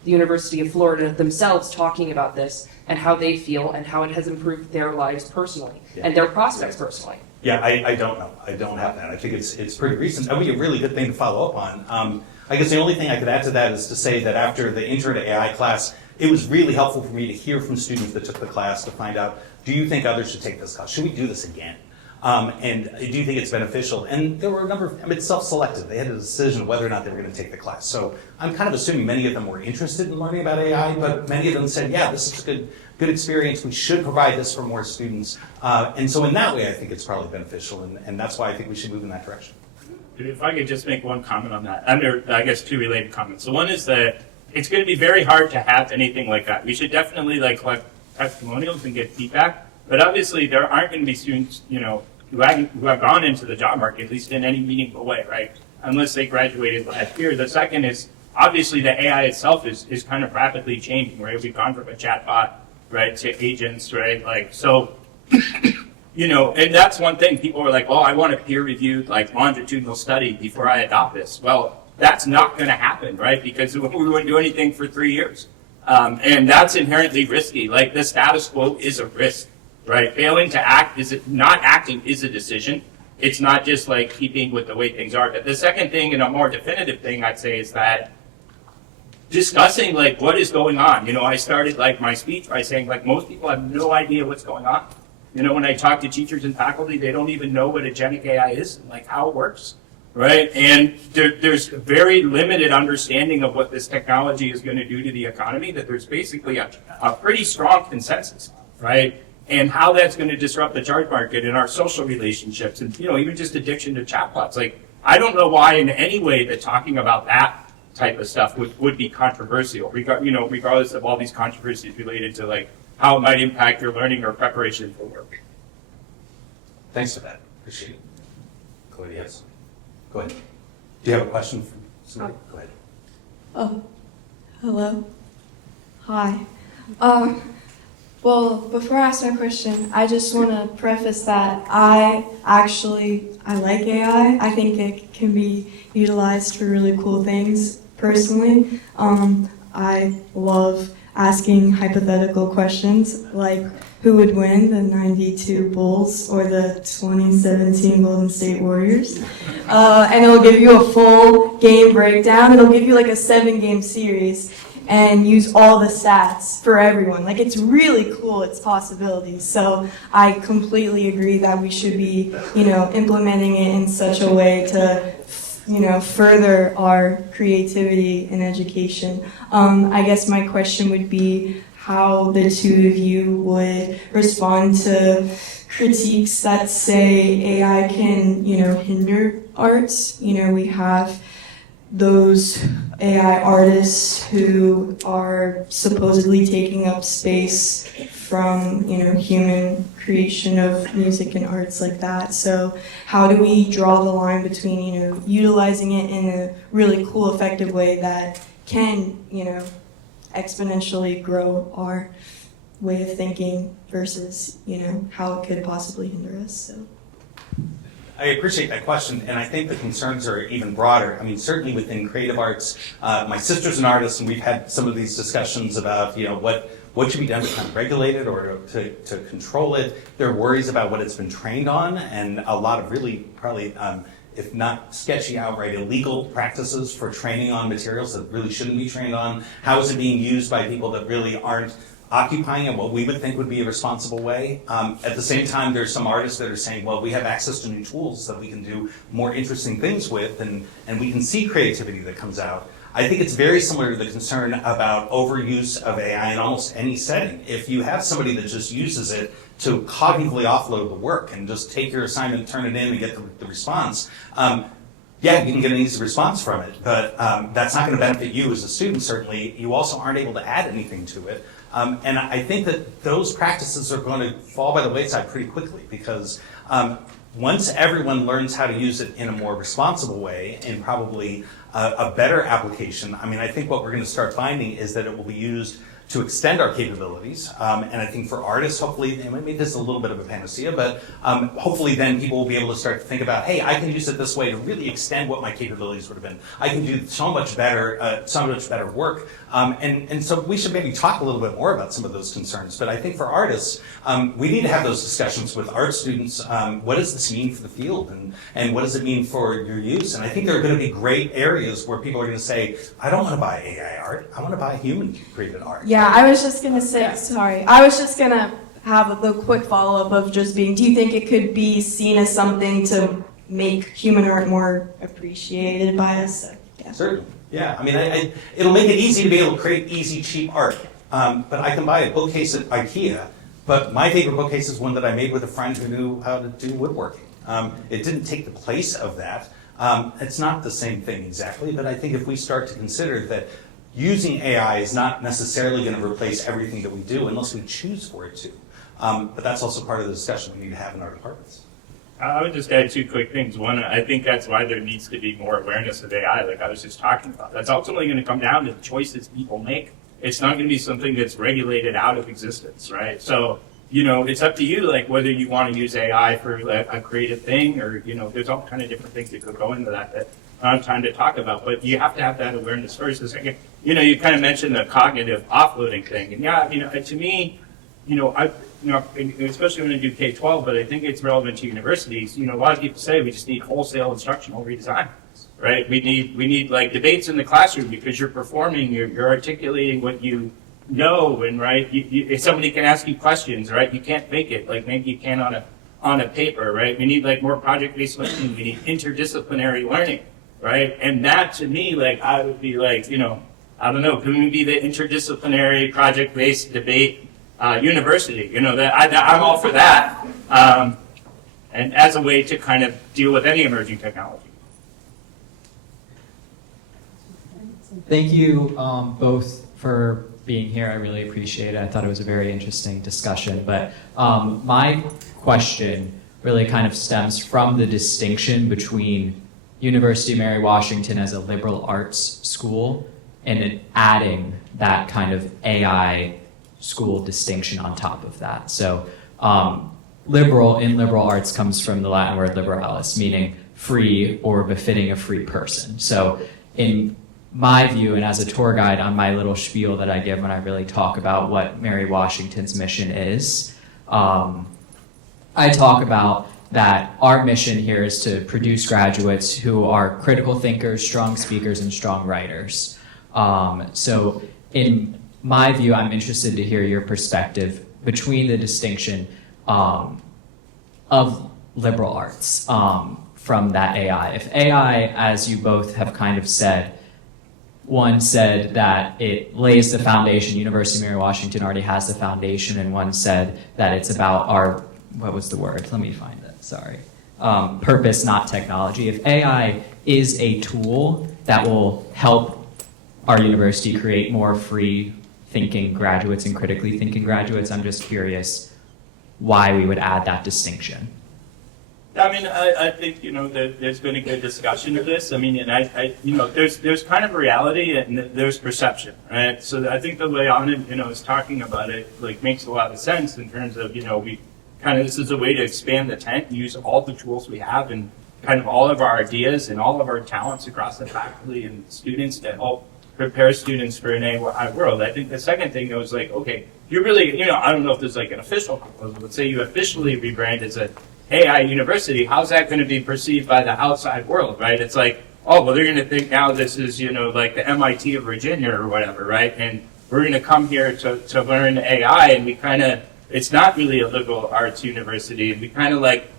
the University of Florida themselves talking about this and how they feel and how it has improved their lives personally and their prospects personally? Yeah, I don't know. I don't have that. I think it's pretty recent. That would be a really good thing to follow up on. I guess the only thing I could add to that is to say that after the Intro to AI class, it was really helpful for me to hear from students that took the class to find out, do you think others should take this class? Should we do this again? And do you think it's beneficial? And there were a number of, it's self-selected. They had a decision whether or not they were going to take the class. So I'm kind of assuming many of them were interested in learning about AI, but many of them said, yeah, this is a good experience. We should provide this for more students. And so in that way, I think it's probably beneficial. And that's why I think we should move in that direction. If I could just make one comment on that. I guess two related comments. So one is that it's going to be very hard to have anything like that. We should definitely collect testimonials and get feedback. But obviously, there aren't going to be students, who have gone into the job market, at least in any meaningful way, right? Unless they graduated last year. The second is, obviously, the AI itself is kind of rapidly changing, right? We've gone from a chatbot, right, to agents, right? And that's one thing. People are like, well, I want a peer-reviewed, longitudinal study before I adopt this. Well, that's not going to happen, right? Because we wouldn't do anything for 3 years. And that's inherently risky. The status quo is a risk. Right, failing to act not acting is a decision. It's not just keeping with the way things are. But the second thing, and a more definitive thing, I'd say, is that discussing what is going on. I started my speech by saying most people have no idea what's going on. When I talk to teachers and faculty, they don't even know what agentic AI is and how it works. Right, and there's very limited understanding of what this technology is going to do to the economy. That there's basically a pretty strong consensus, right? And how that's going to disrupt the job market and our social relationships and, even just addiction to chatbots. I don't know why in any way that talking about that type of stuff would be controversial, regardless of all these controversies related to how it might impact your learning or preparation for work. Thanks for that. Appreciate it. Claudia, yes. Go ahead. Do you have a question for somebody? Go ahead. Oh, hello. Hi. Well, before I ask my question, I just want to preface that I like AI. I think it can be utilized for really cool things, personally. I love asking hypothetical questions, like who would win, the 92 Bulls or the 2017 Golden State Warriors? And it'll give you a full game breakdown. It'll give you a 7-game series and use all the stats for everyone. It's really cool, its possibilities. So I completely agree that we should be, implementing it in such a way to, further our creativity and education. I guess my question would be how the two of you would respond to critiques that say AI can, hinder arts. We have those AI artists who are supposedly taking up space from, human creation of music and arts like that. So how do we draw the line between, utilizing it in a really cool, effective way that can, exponentially grow our way of thinking versus, how it could possibly hinder us. So. I appreciate that question, and I think the concerns are even broader. I mean, certainly within creative arts, my sister's an artist, and we've had some of these discussions about, what should be done to kind of regulate it or to control it. There are worries about what it's been trained on, and a lot of really probably, if not sketchy, outright illegal practices for training on materials that really shouldn't be trained on. How is it being used by people that really aren't occupying in what we would think would be a responsible way? At the same time, there's some artists that are saying, well, we have access to new tools that we can do more interesting things with, and we can see creativity that comes out. I think it's very similar to the concern about overuse of AI in almost any setting. If you have somebody that just uses it to cognitively offload the work and just take your assignment, turn it in, and get the response, yeah, you can get an easy response from it, but that's not going to benefit you as a student, certainly. You also aren't able to add anything to it. And I think that those practices are going to fall by the wayside pretty quickly because once everyone learns how to use it in a more responsible way and probably a better application, I think what we're going to start finding is that it will be used to extend our capabilities. And I think for artists, hopefully, and maybe this is a little bit of a panacea, but hopefully then people will be able to start to think about, hey, I can use it this way to really extend what my capabilities would have been. I can do so much better work. And so we should maybe talk a little bit more about some of those concerns. But I think for artists, we need to have those discussions with art students. What does this mean for the field? And what does it mean for your use? And I think there are going to be great areas where people are going to say, I don't want to buy AI art. I want to buy human-created art. Yeah, I was just going to say, sorry. I was just going to have the quick follow-up of just being, do you think it could be seen as something to make human art more appreciated by us? So, yeah. Certainly. Yeah, it'll make it easy to be able to create easy, cheap art. But I can buy a bookcase at IKEA, but my favorite bookcase is one that I made with a friend who knew how to do woodworking. It didn't take the place of that. It's not the same thing exactly, but I think if we start to consider that using AI is not necessarily going to replace everything that we do unless we choose for it to. But that's also part of the discussion we need to have in our departments. I would just add two quick things. One, I think that's why there needs to be more awareness of AI, like I was just talking about. That's ultimately going to come down to the choices people make. It's not going to be something that's regulated out of existence, right? So, it's up to you, like whether you want to use AI for a creative thing or, there's all kind of different things that could go into that I don't have time to talk about. But you have to have that awareness first. The second, you kind of mentioned the cognitive offloading thing. And yeah, to me, especially when I do K-12, but I think it's relevant to universities. A lot of people say we just need wholesale instructional redesign, right? We need like debates in the classroom because you're performing, you're articulating what you know, and right, if somebody can ask you questions, right, you can't fake it like maybe you can on a paper, right? We need like more project-based learning. We need interdisciplinary learning, right? And that to me, like I would be like, I don't know, can we be the interdisciplinary project-based debate university, I'm all for that, and as a way to kind of deal with any emerging technology. Thank you both for being here. I really appreciate it. I thought it was a very interesting discussion, but my question really kind of stems from the distinction between University of Mary Washington as a liberal arts school and adding that kind of AI school distinction on top of that. So liberal in liberal arts comes from the Latin word liberalis, meaning free or befitting a free person. So in my view, and as a tour guide on my little spiel that I give when I really talk about what Mary Washington's mission is, I talk about that our mission here is to produce graduates who are critical thinkers, strong speakers, and strong writers. So in my view, I'm interested to hear your perspective between the distinction of liberal arts from that AI. If AI, as you both have kind of said, one said that it lays the foundation, University of Mary Washington already has the foundation, and one said that it's about our, what was the word? Let me find it, sorry. Purpose, not technology. If AI is a tool that will help our university create more free thinking graduates and critically thinking graduates. I'm just curious why we would add that distinction. I mean, I think, there's been a good discussion of this. I mean, and there's kind of reality and there's perception, right? So I think the way Anand, is talking about it, like, makes a lot of sense in terms of, we kind of, this is a way to expand the tent and use all the tools we have and kind of all of our ideas and all of our talents across the faculty and students to help prepare students for an AI world. I think the second thing was like, okay, you really, I don't know if there's like an official proposal, let's say you officially rebrand as an AI university, how's that going to be perceived by the outside world, right? It's like, oh, well, they're going to think now this is, like the MIT of Virginia or whatever, right? And we're going to come here to learn AI, and we kind of, it's not really a liberal arts university, and we kind of like,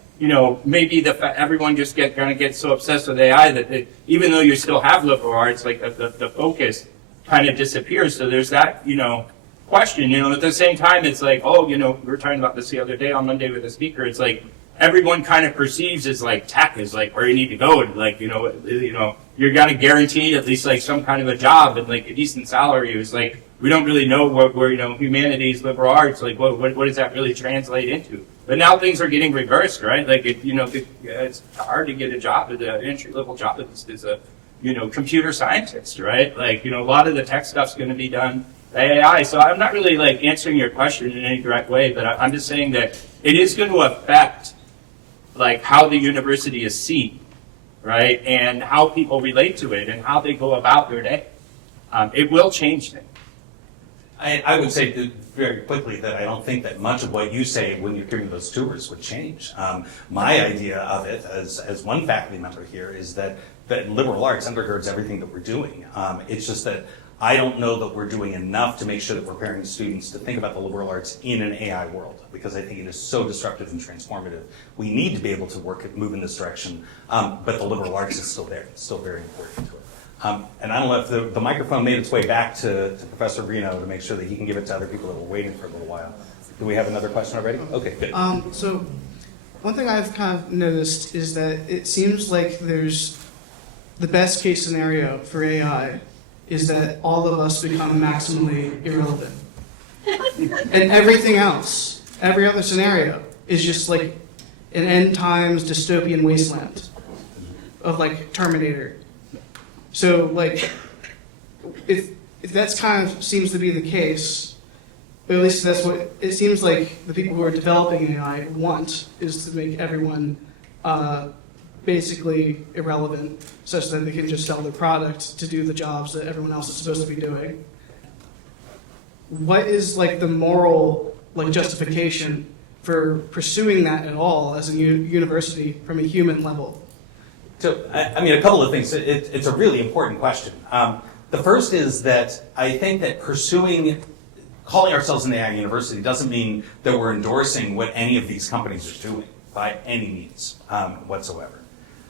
maybe everyone just gonna get so obsessed with AI that even though you still have liberal arts, like the focus kind of disappears. So there's that, question, at the same time, it's like, oh, we were talking about this the other day on Monday with a speaker. It's like, everyone kind of perceives as like tech is like where you need to go, and like, you're gonna guarantee at least like some kind of a job and like a decent salary. It was like, we don't really know where humanities, liberal arts, like what does that really translate into? But now things are getting reversed, right? Like, it's hard to get a job, an entry-level job as a, computer scientist, right? Like, a lot of the tech stuff's going to be done by AI. So I'm not really like answering your question in any direct way, but I'm just saying that it is going to affect like how the university is seen, right? And how people relate to it and how they go about their day. It will change things. I would say very quickly that I don't think that much of what you say when you're giving those tours would change. My idea of it, as one faculty member here, is that liberal arts undergirds everything that we're doing. It's just that I don't know that we're doing enough to make sure that we're preparing students to think about the liberal arts in an AI world, because I think it is so disruptive and transformative. We need to be able to move in this direction, but the liberal arts is still there. It's still very important to it. And I don't know if the microphone made its way back to Professor Reno to make sure that he can give it to other people that were waiting for a little while. Do we have another question already? Okay, good. So one thing I've kind of noticed is that it seems like there's the best case scenario for AI is that all of us become maximally irrelevant. And everything else, every other scenario, is just like an end times dystopian wasteland of like Terminator. So, like, if that's kind of seems to be the case, or at least that's what it seems like the people who are developing AI want, is to make everyone basically irrelevant, such that they can just sell their product to do the jobs that everyone else is supposed to be doing. What is like the moral like justification for pursuing that at all as a university from a human level? So, I mean, a couple of things. It's a really important question. The first is that I think that calling ourselves an AI university doesn't mean that we're endorsing what any of these companies are doing by any means whatsoever.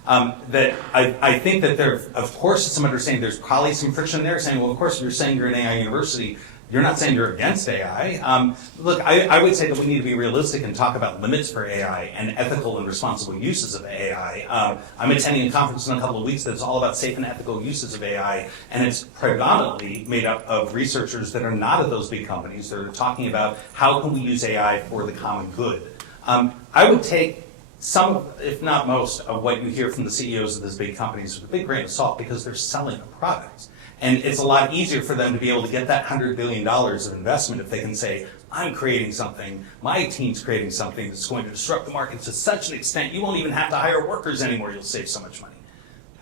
That I think that there, of course, some understanding, there's probably some friction there saying, well, of course, you're saying you're an AI university. You're not saying you're against AI. Look, I would say that we need to be realistic and talk about limits for AI and ethical and responsible uses of AI. I'm attending a conference in a couple of weeks that's all about safe and ethical uses of AI, and it's predominantly made up of researchers that are not at those big companies. They're talking about how can we use AI for the common good. I would take some, if not most, of what you hear from the CEOs of these big companies with a big grain of salt, because they're selling a product. And it's a lot easier for them to be able to get that $100 billion of investment if they can say, I'm creating something, my team's creating something that's going to disrupt the market to such an extent you won't even have to hire workers anymore, you'll save so much money.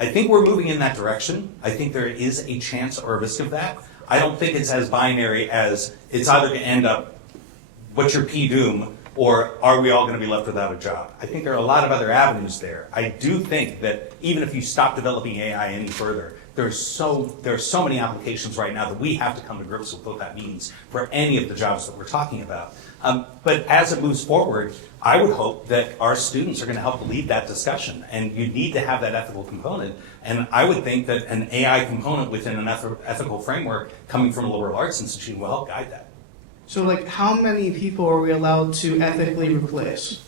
I think we're moving in that direction. I think there is a chance or a risk of that. I don't think it's as binary as it's either going to end up, what's your P-doom, or are we all going to be left without a job? I think there are a lot of other avenues there. I do think that even if you stop developing AI any further, there are so many applications right now that we have to come to grips with what that means for any of the jobs that we're talking about. But as it moves forward, I would hope that our students are going to help lead that discussion, and you need to have that ethical component. And I would think that an AI component within an ethical framework coming from a liberal arts institution will help guide that. So, like, how many people are we allowed to ethically replace?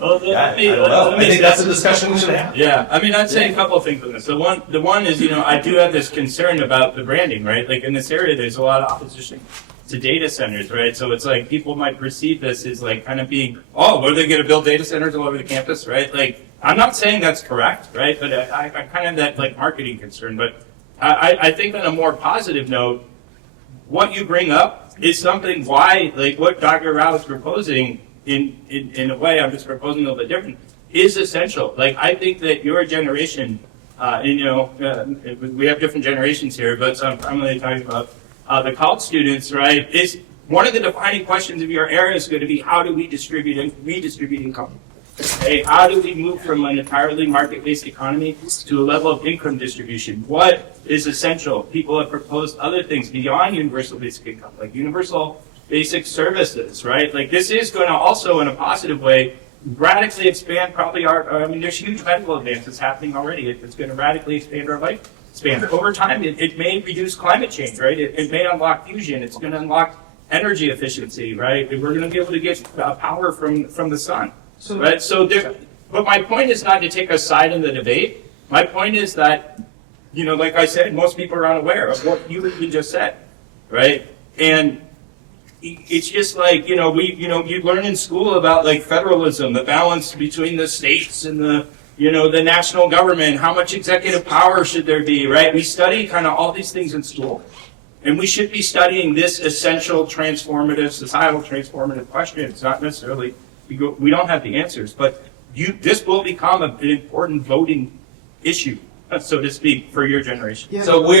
Well, I don't know. I think that's a discussion we should have. Yeah, I mean, I'd say a couple of things on this. The one is, I do have this concern about the branding, right? Like in this area, there's a lot of opposition to data centers, right? So it's like people might perceive this as like kind of being, oh, what are they going to build data centers all over the campus, right? Like, I'm not saying that's correct, right? But I kind of that like marketing concern. But I think on a more positive note, what you bring up is something why, like what Dr. Rao is proposing. In a way, I'm just proposing a little bit different, is essential. Like, I think that your generation, we have different generations here, but I'm primarily talking about the college students, right, is one of the defining questions of your era is going to be how do we distribute and redistribute income? Okay? How do we move from an entirely market-based economy to a level of income distribution? What is essential? People have proposed other things beyond universal basic income, like universal basic services, right? Like this is going to also, in a positive way, radically expand probably there's huge medical advances happening already. It's going to radically expand our lifespan. Over time, it may reduce climate change, right? It may unlock fusion. It's going to unlock energy efficiency, right? We're going to be able to get power from the sun, right? But my point is not to take a side in the debate. My point is that, like I said, most people are unaware of what you just said, right? And it's just like, you learn in school about like federalism, the balance between the states and the national government, how much executive power should there be, right? We study kind of all these things in school. And we should be studying this essential societal transformative question. It's not necessarily, we don't have the answers, but this will become an important voting issue, so to speak, for your generation. Yeah. So we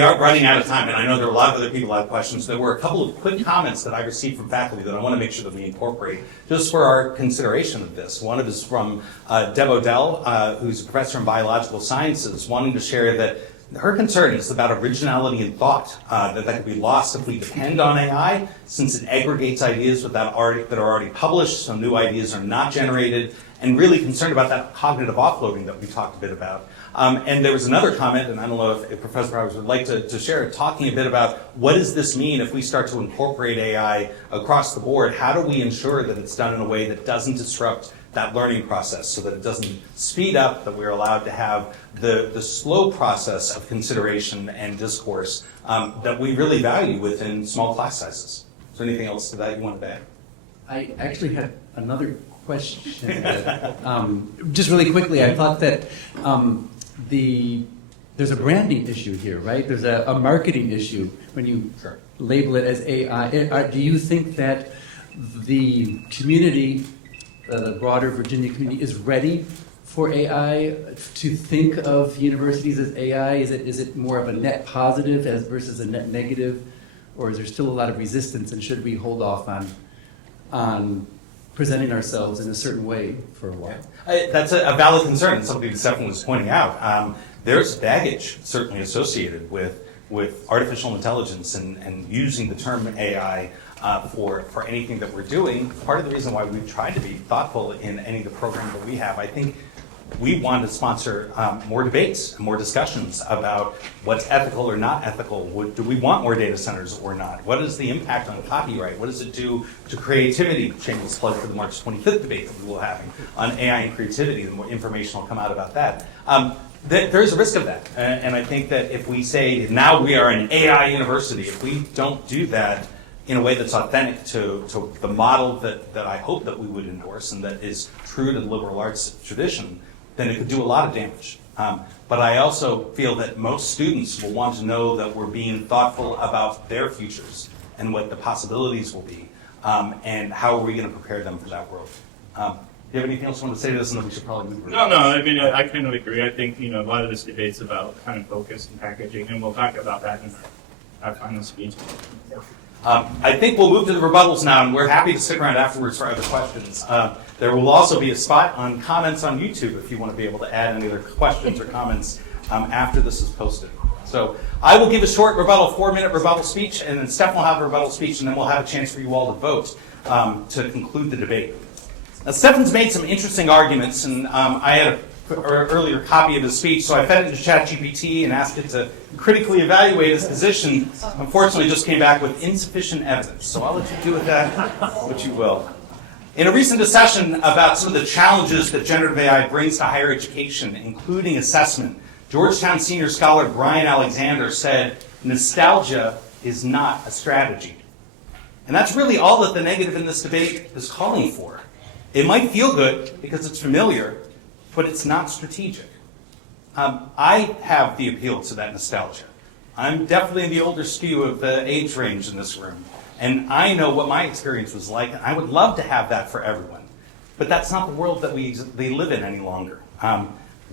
are running out of time, and I know there are a lot of other people who have questions. There were a couple of quick comments that I received from faculty that I want to make sure that we incorporate just for our consideration of this. One of is from Deb Odell, who's a professor in biological sciences, wanting to share that her concern is about originality in thought, that could be lost if we depend on AI, since it aggregates ideas that are already published, so new ideas are not generated, and really concerned about that cognitive offloading that we talked a bit about. And there was another comment, and I don't know if Professor Powers would like to share it, talking a bit about what does this mean if we start to incorporate AI across the board? How do we ensure that it's done in a way that doesn't disrupt that learning process, so that it doesn't speed up, that we're allowed to have the slow process of consideration and discourse that we really value within small class sizes? Is there anything else to that you wanted to add? I actually had another question. Just really quickly, I thought that there's a branding issue here, right? There's a marketing issue when you label it as AI. Do you think that the community, the broader Virginia community, is ready for AI, to think of universities as AI? Is it more of a net positive versus a net negative? Or is there still a lot of resistance, and should we hold off on presenting ourselves in a certain way for a while? That's a valid concern, and something that Stefan was pointing out. There's baggage certainly associated with artificial intelligence and using the term AI for anything that we're doing. Part of the reason why we've tried to be thoughtful in any of the programs that we have, I think we want to sponsor more debates and more discussions about what's ethical or not ethical. Do we want more data centers or not? What is the impact on copyright? What does it do to creativity? Shameless plug for the March 25th debate that we will have on AI and creativity. The more information will come out about that. There's a risk of that. And I think that if we say now we are an AI university, if we don't do that in a way that's authentic to the model that I hope that we would endorse and that is true to the liberal arts tradition, then it could do a lot of damage. But I also feel that most students will want to know that we're being thoughtful about their futures and what the possibilities will be, and how are we going to prepare them for that world. Do you have anything else you want to say to this, and then we should probably move on? No, I mean, I kind of agree. I think, a lot of this debate's about kind of focus and packaging, and we'll talk about that in our final speech. I think we'll move to the rebuttals now, and we're happy to stick around afterwards for other questions. There will also be a spot on comments on YouTube if you want to be able to add any other questions or comments after this is posted. So I will give a short rebuttal, 4-minute rebuttal speech, and then Steph will have a rebuttal speech, and then we'll have a chance for you all to vote to conclude the debate. Now, Stefan's made some interesting arguments, and I had an earlier copy of his speech, so I fed it into ChatGPT and asked it to critically evaluate his position. Unfortunately, just came back with insufficient evidence, so I'll let you do with that what you will. In a recent discussion about some of the challenges that generative AI brings to higher education, including assessment, Georgetown senior scholar Brian Alexander said, "Nostalgia is not a strategy." And that's really all that the negative in this debate is calling for. It might feel good because it's familiar, but it's not strategic. I have the appeal to that nostalgia. I'm definitely in the older skew of the age range in this room. And I know what my experience was like, and I would love to have that for everyone. But that's not the world that they live in any longer.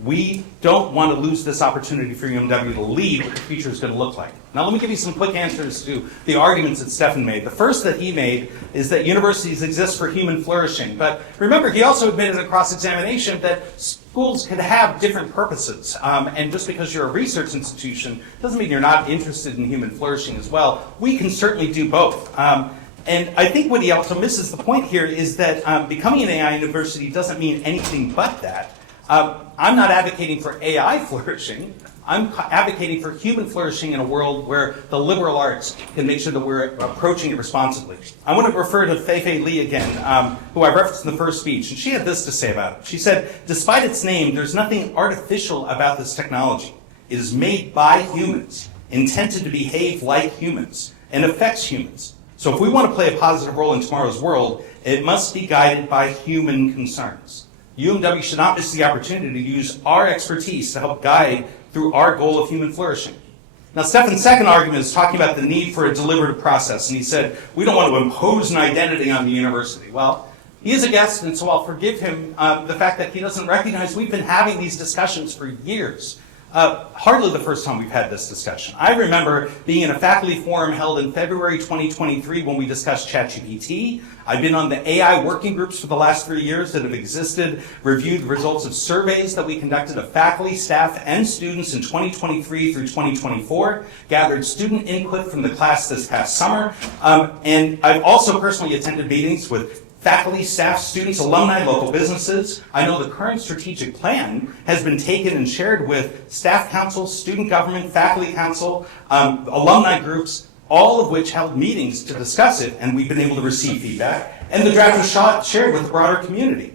We don't want to lose this opportunity for UMW to lead what the future is going to look like. Now let me give you some quick answers to the arguments that Stefan made. The first that he made is that universities exist for human flourishing. But remember, he also admitted in cross-examination that schools can have different purposes. And just because you're a research institution doesn't mean you're not interested in human flourishing as well. We can certainly do both. And I think what he also misses the point here is that becoming an AI university doesn't mean anything but that. I'm not advocating for AI flourishing. I'm advocating for human flourishing in a world where the liberal arts can make sure that we're approaching it responsibly. I want to refer to Fei-Fei Li again, who I referenced in the first speech, and she had this to say about it. She said, "Despite its name, there's nothing artificial about this technology. It is made by humans, intended to behave like humans, and affects humans. So if we want to play a positive role in tomorrow's world, it must be guided by human concerns." UMW should not miss the opportunity to use our expertise to help guide through our goal of human flourishing. Now, Stefan's second argument is talking about the need for a deliberative process, and he said, we don't want to impose an identity on the university. Well, he is a guest, and so I'll forgive him the fact that he doesn't recognize we've been having these discussions for years. Hardly the first time we've had this discussion. I remember being in a faculty forum held in February 2023 when we discussed ChatGPT. I've been on the AI working groups for the last 3 years that have existed, reviewed the results of surveys that we conducted of faculty, staff, and students in 2023 through 2024, gathered student input from the class this past summer, and I've also personally attended meetings with faculty, staff, students, alumni, local businesses. I know the current strategic plan has been taken and shared with staff council, student government, faculty council, alumni groups, all of which held meetings to discuss it, and we've been able to receive feedback. And the draft was shared with the broader community.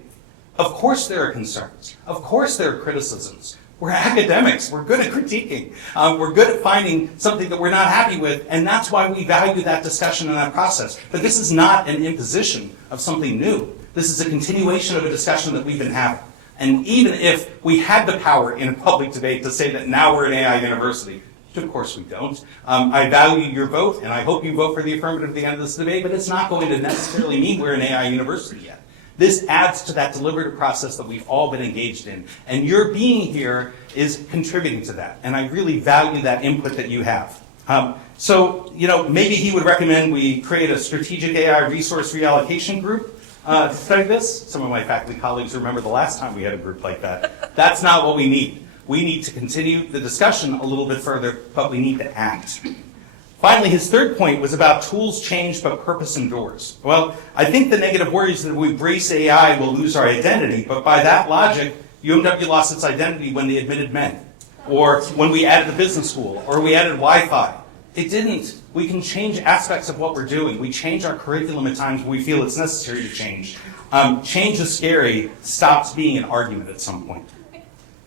Of course there are concerns. Of course there are criticisms. We're academics. We're good at critiquing. We're good at finding something that we're not happy with, and that's why we value that discussion and that process. But this is not an imposition of something new. This is a continuation of a discussion that we've been having. And even if we had the power in a public debate to say that now we're an AI university, which of course we don't, I value your vote, and I hope you vote for the affirmative at the end of this debate, but it's not going to necessarily mean we're an AI university yet. This adds to that deliberative process that we've all been engaged in. And your being here is contributing to that. And I really value that input that you have. So, maybe he would recommend we create a strategic AI resource reallocation group to study this. Some of my faculty colleagues remember the last time we had a group like that. That's not what we need. We need to continue the discussion a little bit further, but we need to act. Finally, his third point was about tools change, but purpose endures. Well, I think the negative worries that if we embrace AI, we'll lose our identity. But by that logic, UMW lost its identity when they admitted men, or when we added the business school, or we added Wi-Fi. It didn't. We can change aspects of what we're doing. We change our curriculum at times when we feel it's necessary to change. Change is scary stops being an argument at some point.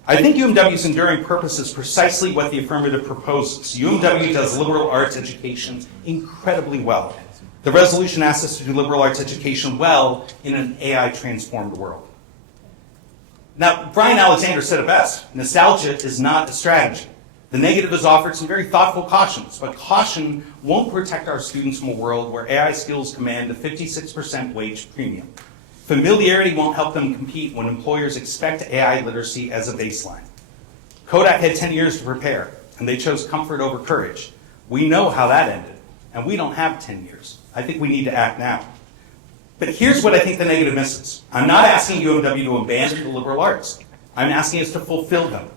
I think UMW's enduring purpose is precisely what the affirmative proposes. UMW does liberal arts education incredibly well. The resolution asks us to do liberal arts education well in an AI-transformed world. Now, Brian Alexander said it best. Nostalgia is not a strategy. The negative has offered some very thoughtful cautions, but caution won't protect our students from a world where AI skills command a 56% wage premium. Familiarity won't help them compete when employers expect AI literacy as a baseline. Kodak had 10 years to prepare, and they chose comfort over courage. We know how that ended, and we don't have 10 years. I think we need to act now. But here's what I think the negative misses. I'm not asking UMW to abandon the liberal arts. I'm asking us to fulfill them.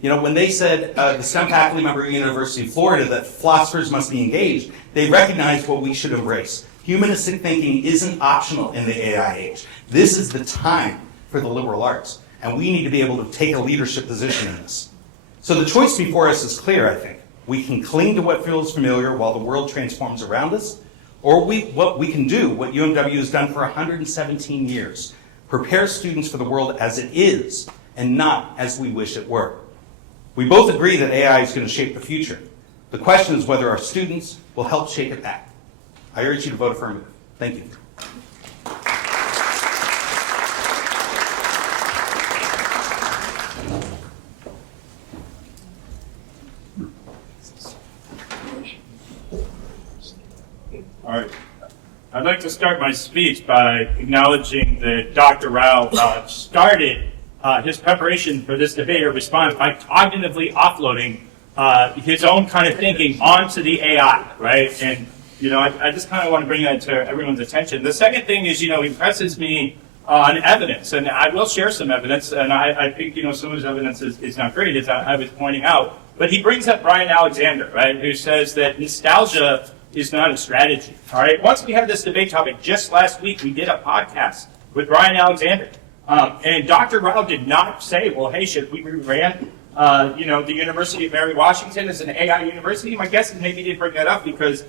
When they said, the STEM faculty member at the University of Florida, that philosophers must be engaged, they recognized what we should embrace. Humanistic thinking isn't optional in the AI age. This is the time for the liberal arts, and we need to be able to take a leadership position in this. So the choice before us is clear, I think. We can cling to what feels familiar while the world transforms around us, Or what we can do, what UMW has done for 117 years, prepare students for the world as it is and not as we wish it were. We both agree that AI is going to shape the future. The question is whether our students will help shape it back. I urge you to vote affirmative. Thank you. All right. I'd like to start my speech by acknowledging that Dr. Rao started his preparation for this debate or response by cognitively offloading his own kind of thinking onto the AI, right? And, I just kind of want to bring that to everyone's attention. The second thing is, he presses me on evidence, and I will share some evidence, and I think, some of his evidence is not great, as I was pointing out. But he brings up Brian Alexander, right, who says that nostalgia is not a strategy. All right. Once we had this debate topic, just last week, we did a podcast with Brian Alexander. And Dr. Rao did not say, well, hey, should we rebrand, the University of Mary Washington as an AI university? My guess is maybe he didn't bring that up because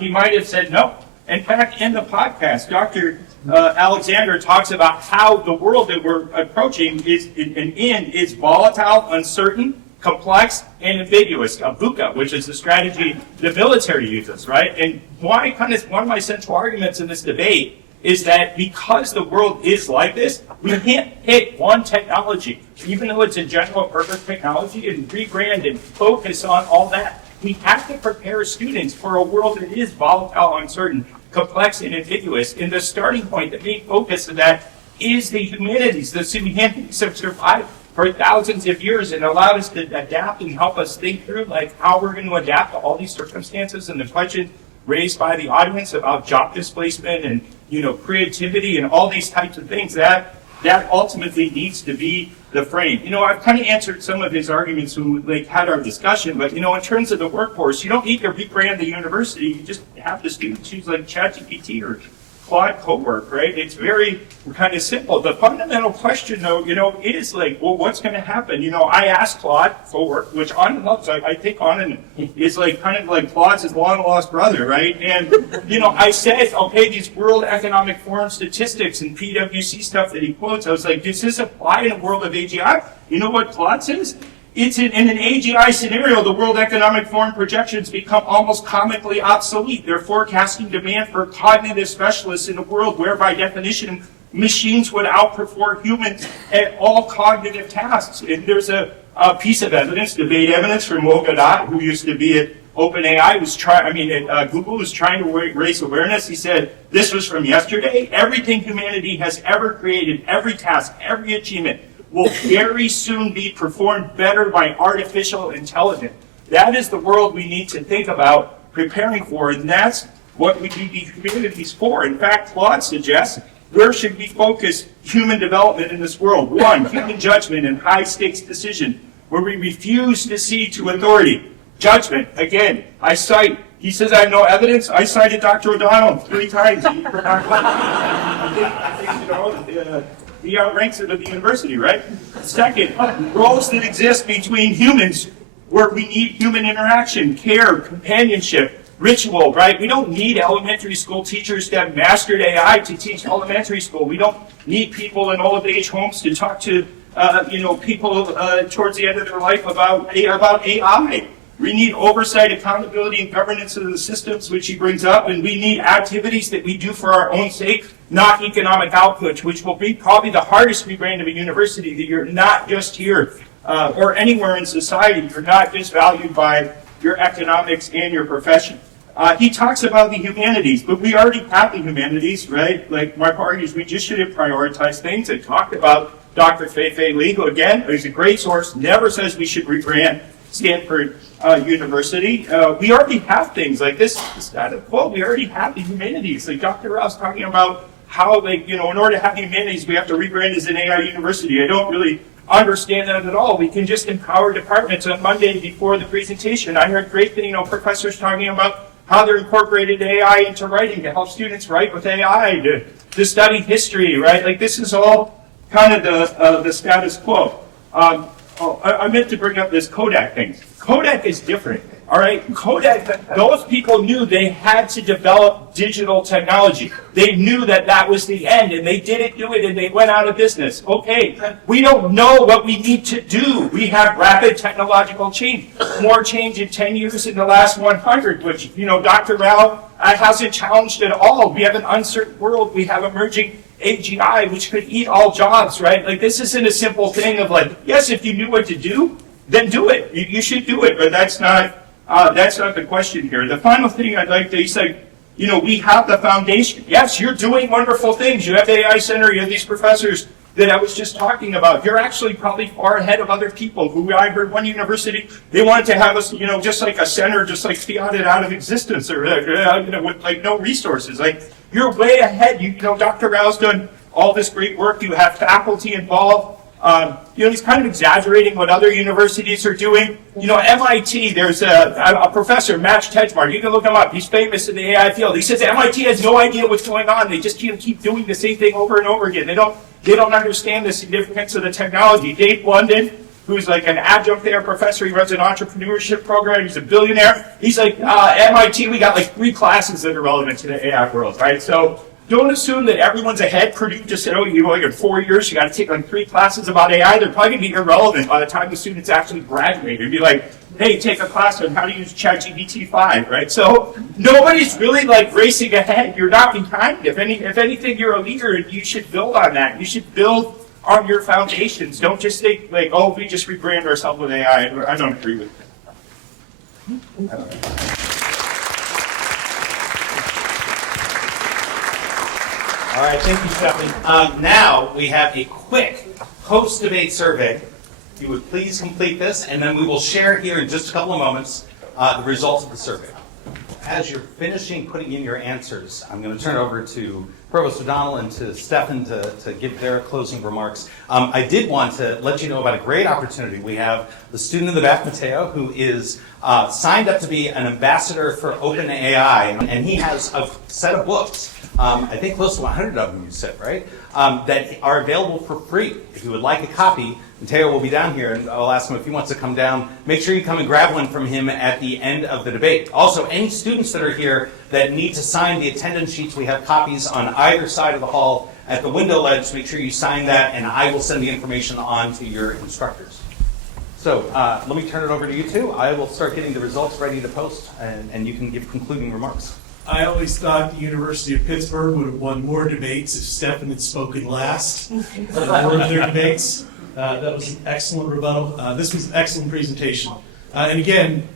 he might have said no. In fact, in the podcast, Dr. Alexander talks about how the world that we're approaching is volatile, uncertain, complex, and ambiguous. V.U.C.A, which is the strategy the military uses, right? And one of my central arguments in this debate is that because the world is like this, we can't pick one technology, even though it's a general purpose technology, and rebrand and focus on all that. We have to prepare students for a world that is volatile, uncertain, complex, and ambiguous. And the starting point, the main focus of that is the humanities. The humanities have survived for thousands of years and allowed us to adapt and help us think through how we're going to adapt to all these circumstances. And the question raised by the audience about job displacement and creativity and all these types of things, that ultimately needs to be the frame. I've kind of answered some of his arguments when we had our discussion, but in terms of the workforce, you don't need to rebrand the university. You just have the students use ChatGPT or Claude co-work, right? It's very kind of simple. The fundamental question, though, is what's going to happen? I asked Claude co-work, which Anand loves. I think Anand is kind of like Claude's long-lost brother, right? And, I said, okay, these World Economic Forum statistics and PwC stuff that he quotes, I was like, does this apply in a world of AGI? You know what Claude says? It's in an AGI scenario, the World Economic Forum projections become almost comically obsolete. They're forecasting demand for cognitive specialists in a world where, by definition, machines would outperform humans at all cognitive tasks. And there's a piece of evidence, debate evidence from Kodak, who used to be at OpenAI, Google was trying to raise awareness. He said, this was from yesterday. Everything humanity has ever created, every task, every achievement, will very soon be performed better by artificial intelligence. That is the world we need to think about preparing for, and that's what we need these communities for. In fact, Claude suggests, where should we focus human development in this world? One, human judgment and high-stakes decision, where we refuse to cede to authority. Judgment, again, I cite, he says I have no evidence, I cited Dr. O'Donnell 3 times. He outranks it at the university, right? Second, roles that exist between humans where we need human interaction, care, companionship, ritual, right? We don't need elementary school teachers to have mastered AI to teach elementary school. We don't need people in old age homes to talk to, people towards the end of their life about AI. We need oversight, accountability, and governance of the systems, which he brings up, and we need activities that we do for our own sake, not economic output, which will be probably the hardest rebrand of a university, that you're not just here or anywhere in society. You're not just valued by your economics and your profession. He talks about the humanities, but we already have the humanities, right? Like my argues, we just should have prioritized things. I talked about Dr. Fei Li, who again is a great source, never says we should rebrand Stanford University. We already have things like this status quo. We already have the humanities. Like Dr. Rao's talking about how, in order to have the humanities, we have to rebrand as an AI university. I don't really understand that at all. We can just empower departments. On Monday before the presentation, I heard great professors talking about how they're incorporating AI into writing to help students write with AI, to study history, right? This is all kind of the status quo. Oh, I meant to bring up this Kodak thing. Kodak is different, all right? Kodak, those people knew they had to develop digital technology. They knew that that was the end, and they didn't do it, and they went out of business. Okay, we don't know what we need to do. We have rapid technological change. More change in 10 years in the last 100, which, Dr. Rao hasn't challenged at all. We have an uncertain world. We have emerging AGI, which could eat all jobs, right? Like, this isn't a simple thing of like, yes, if you knew what to do, then do it. You should do it, but that's not the question here. The final thing I'd like to say, we have the foundation. Yes, you're doing wonderful things. You have the AI Center, you have these professors that I was just talking about. You're actually probably far ahead of other people who I heard one university, they wanted to have us, just like a center, just like fiated out of existence or, with like no resources. Like, you're way ahead. Dr. Rao's done all this great work. You have faculty involved. He's kind of exaggerating what other universities are doing. MIT, there's a professor, Max Tegmark. You can look him up. He's famous in the AI field. He says MIT has no idea what's going on. They just keep doing the same thing over and over again. They don't understand the significance of the technology. Dave London, who's like an adjunct there professor, he runs an entrepreneurship program. He's a billionaire. He's like, MIT, we got like 3 classes that are relevant to the AI world, right? So don't assume that everyone's ahead. Purdue just said, in 4 years, you got to take like 3 classes about AI. They're probably going to be irrelevant by the time the students actually graduate. It'd be like, hey, take a class on how to use ChatGPT-5, right? So nobody's really like racing ahead. You're not behind. If anything, you're a leader, and you should build on that. You should build on your foundations. Don't just think like, oh, we just rebrand ourselves with AI. I don't agree with that. All right, thank you, Stefan. Now we have a quick post-debate survey. If you would please complete this, and then we will share here in just a couple of moments the results of the survey. As you're finishing putting in your answers, I'm going to turn it over to Provost O'Donnell and to Stefan to give their closing remarks. I did want to let you know about a great opportunity. We have the student in the back, Mateo, who is signed up to be an ambassador for OpenAI, and he has a set of books. I think close to 100 of them, you said, right? That are available for free. If you would like a copy, Mateo will be down here, and I'll ask him if he wants to come down. Make sure you come and grab one from him at the end of the debate. Also, any students that are here that need to sign the attendance sheets, we have copies on either side of the hall at the window ledge. Make sure you sign that, and I will send the information on to your instructors. So let me turn it over to you two. I will start getting the results ready to post, and you can give concluding remarks. I always thought the University of Pittsburgh would have won more debates if Stefan had spoken last for one of their debates. That was an excellent rebuttal. This was an excellent presentation. And again,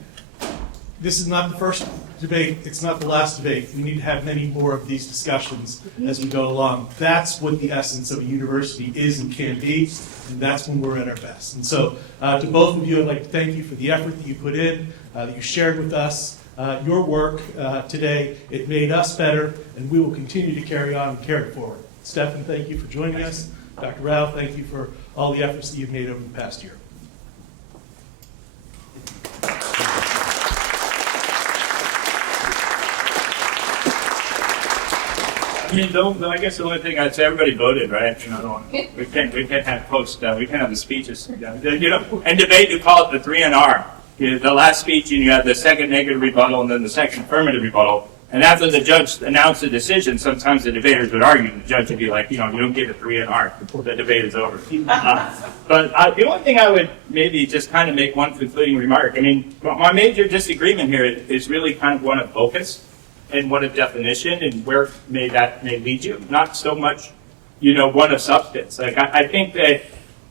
this is not the first debate. It's not the last debate. We need to have many more of these discussions as we go along. That's what the essence of a university is and can be, and that's when we're at our best. And so to both of you, I'd like to thank you for the effort that you put in, that you shared with us. Your work today, it made us better, and we will continue to carry on and carry it forward. Stefan, thank you for joining us. Dr. Rao, thank you for all the efforts that you've made over the past year. I guess the only thing I'd say, everybody voted, right? We can't have post, we can't have the speeches. And debate, you call it the 3 and R. The last speech, and you have the second negative rebuttal, and then the second affirmative rebuttal. And after the judge announced the decision, sometimes the debaters would argue. The judge would be like, you don't get a 3 and R. The debate is over. But the only thing I would maybe just kind of make one concluding remark. I mean, my major disagreement here is really kind of one of focus and one of definition and where that may lead you. Not so much, one of substance. Like I think that.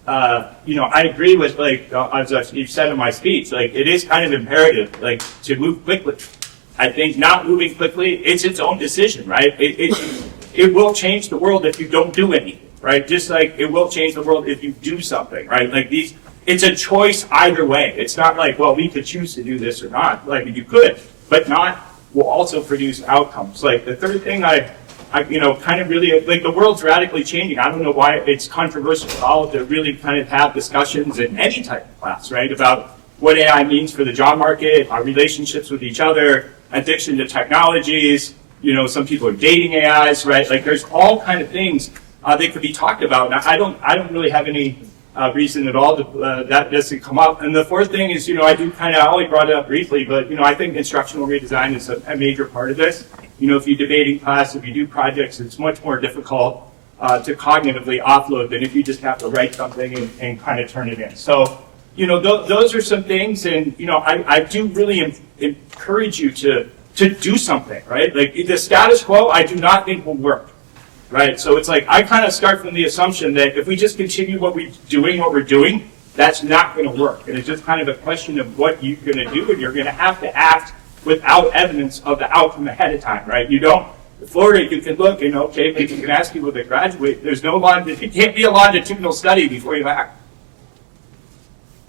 I agree with, as you said in my speech, it is kind of imperative, to move quickly. I think not moving quickly, it's its own decision, right? It will change the world if you don't do anything, right? Just like it will change the world if you do something, right? It's a choice either way. It's not like, well, we could choose to do this or not. You could, but not will also produce outcomes. The third thing I kind of really, the world's radically changing. I don't know why it's controversial at all to really kind of have discussions in any type of class, right? About what AI means for the job market, our relationships with each other, addiction to technologies, some people are dating AIs, right? There's all kind of things that could be talked about. Now, I don't really have any reason at all that doesn't come up. And the fourth thing is, I do kind of, I only brought it up briefly, but, I think instructional redesign is a major part of this. If you debate in class, if you do projects, it's much more difficult to cognitively offload than if you just have to write something and kind of turn it in. So, those are some things, and, I do really encourage you to do something, right? Like, the status quo, I do not think will work. Right, so it's like I kind of start from the assumption that if we just continue what we're doing, that's not going to work. And it's just kind of a question of what you're going to do, and you're going to have to act without evidence of the outcome ahead of time, right? You don't. In Florida, you can look and okay, maybe you can ask people to graduate. There's no it can't be a longitudinal study before you act.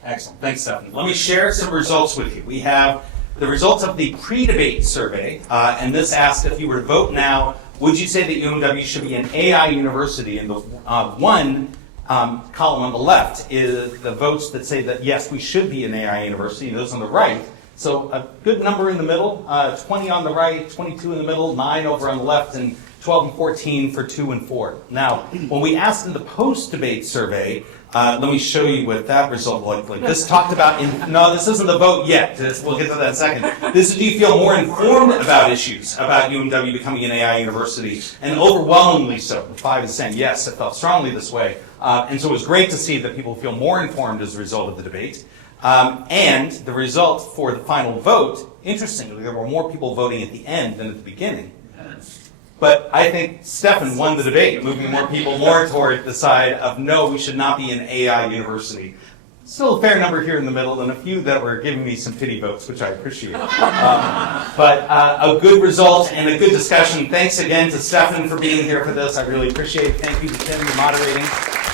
Excellent, thanks, Stefan. Let me share some results with you. We have the results of the pre-debate survey, and this asked if you were to vote now, would you say that UMW should be an AI university? And the one column on the left is the votes that say that yes, we should be an AI university, and those on the right. So a good number in the middle, 20 on the right, 22 in the middle, 9 over on the left, and 12 and 14 for 2 and 4. Now, when we asked in the post-debate survey, let me show you what that result looked like. This talked about, no, this isn't the vote yet. We'll get to that in a second. This is, do you feel more informed about issues, about UMW becoming an AI university? And overwhelmingly so. 5 is saying, yes, I felt strongly this way. And so it was great to see that people feel more informed as a result of the debate. And the result for the final vote, interestingly, there were more people voting at the end than at the beginning. But I think Stefan won the debate, moving more people more toward the side of no, we should not be an AI university. Still a fair number here in the middle, and a few that were giving me some pity votes, which I appreciate. But a good result and a good discussion. Thanks again to Stefan for being here for this. I really appreciate it. Thank you to Tim for moderating.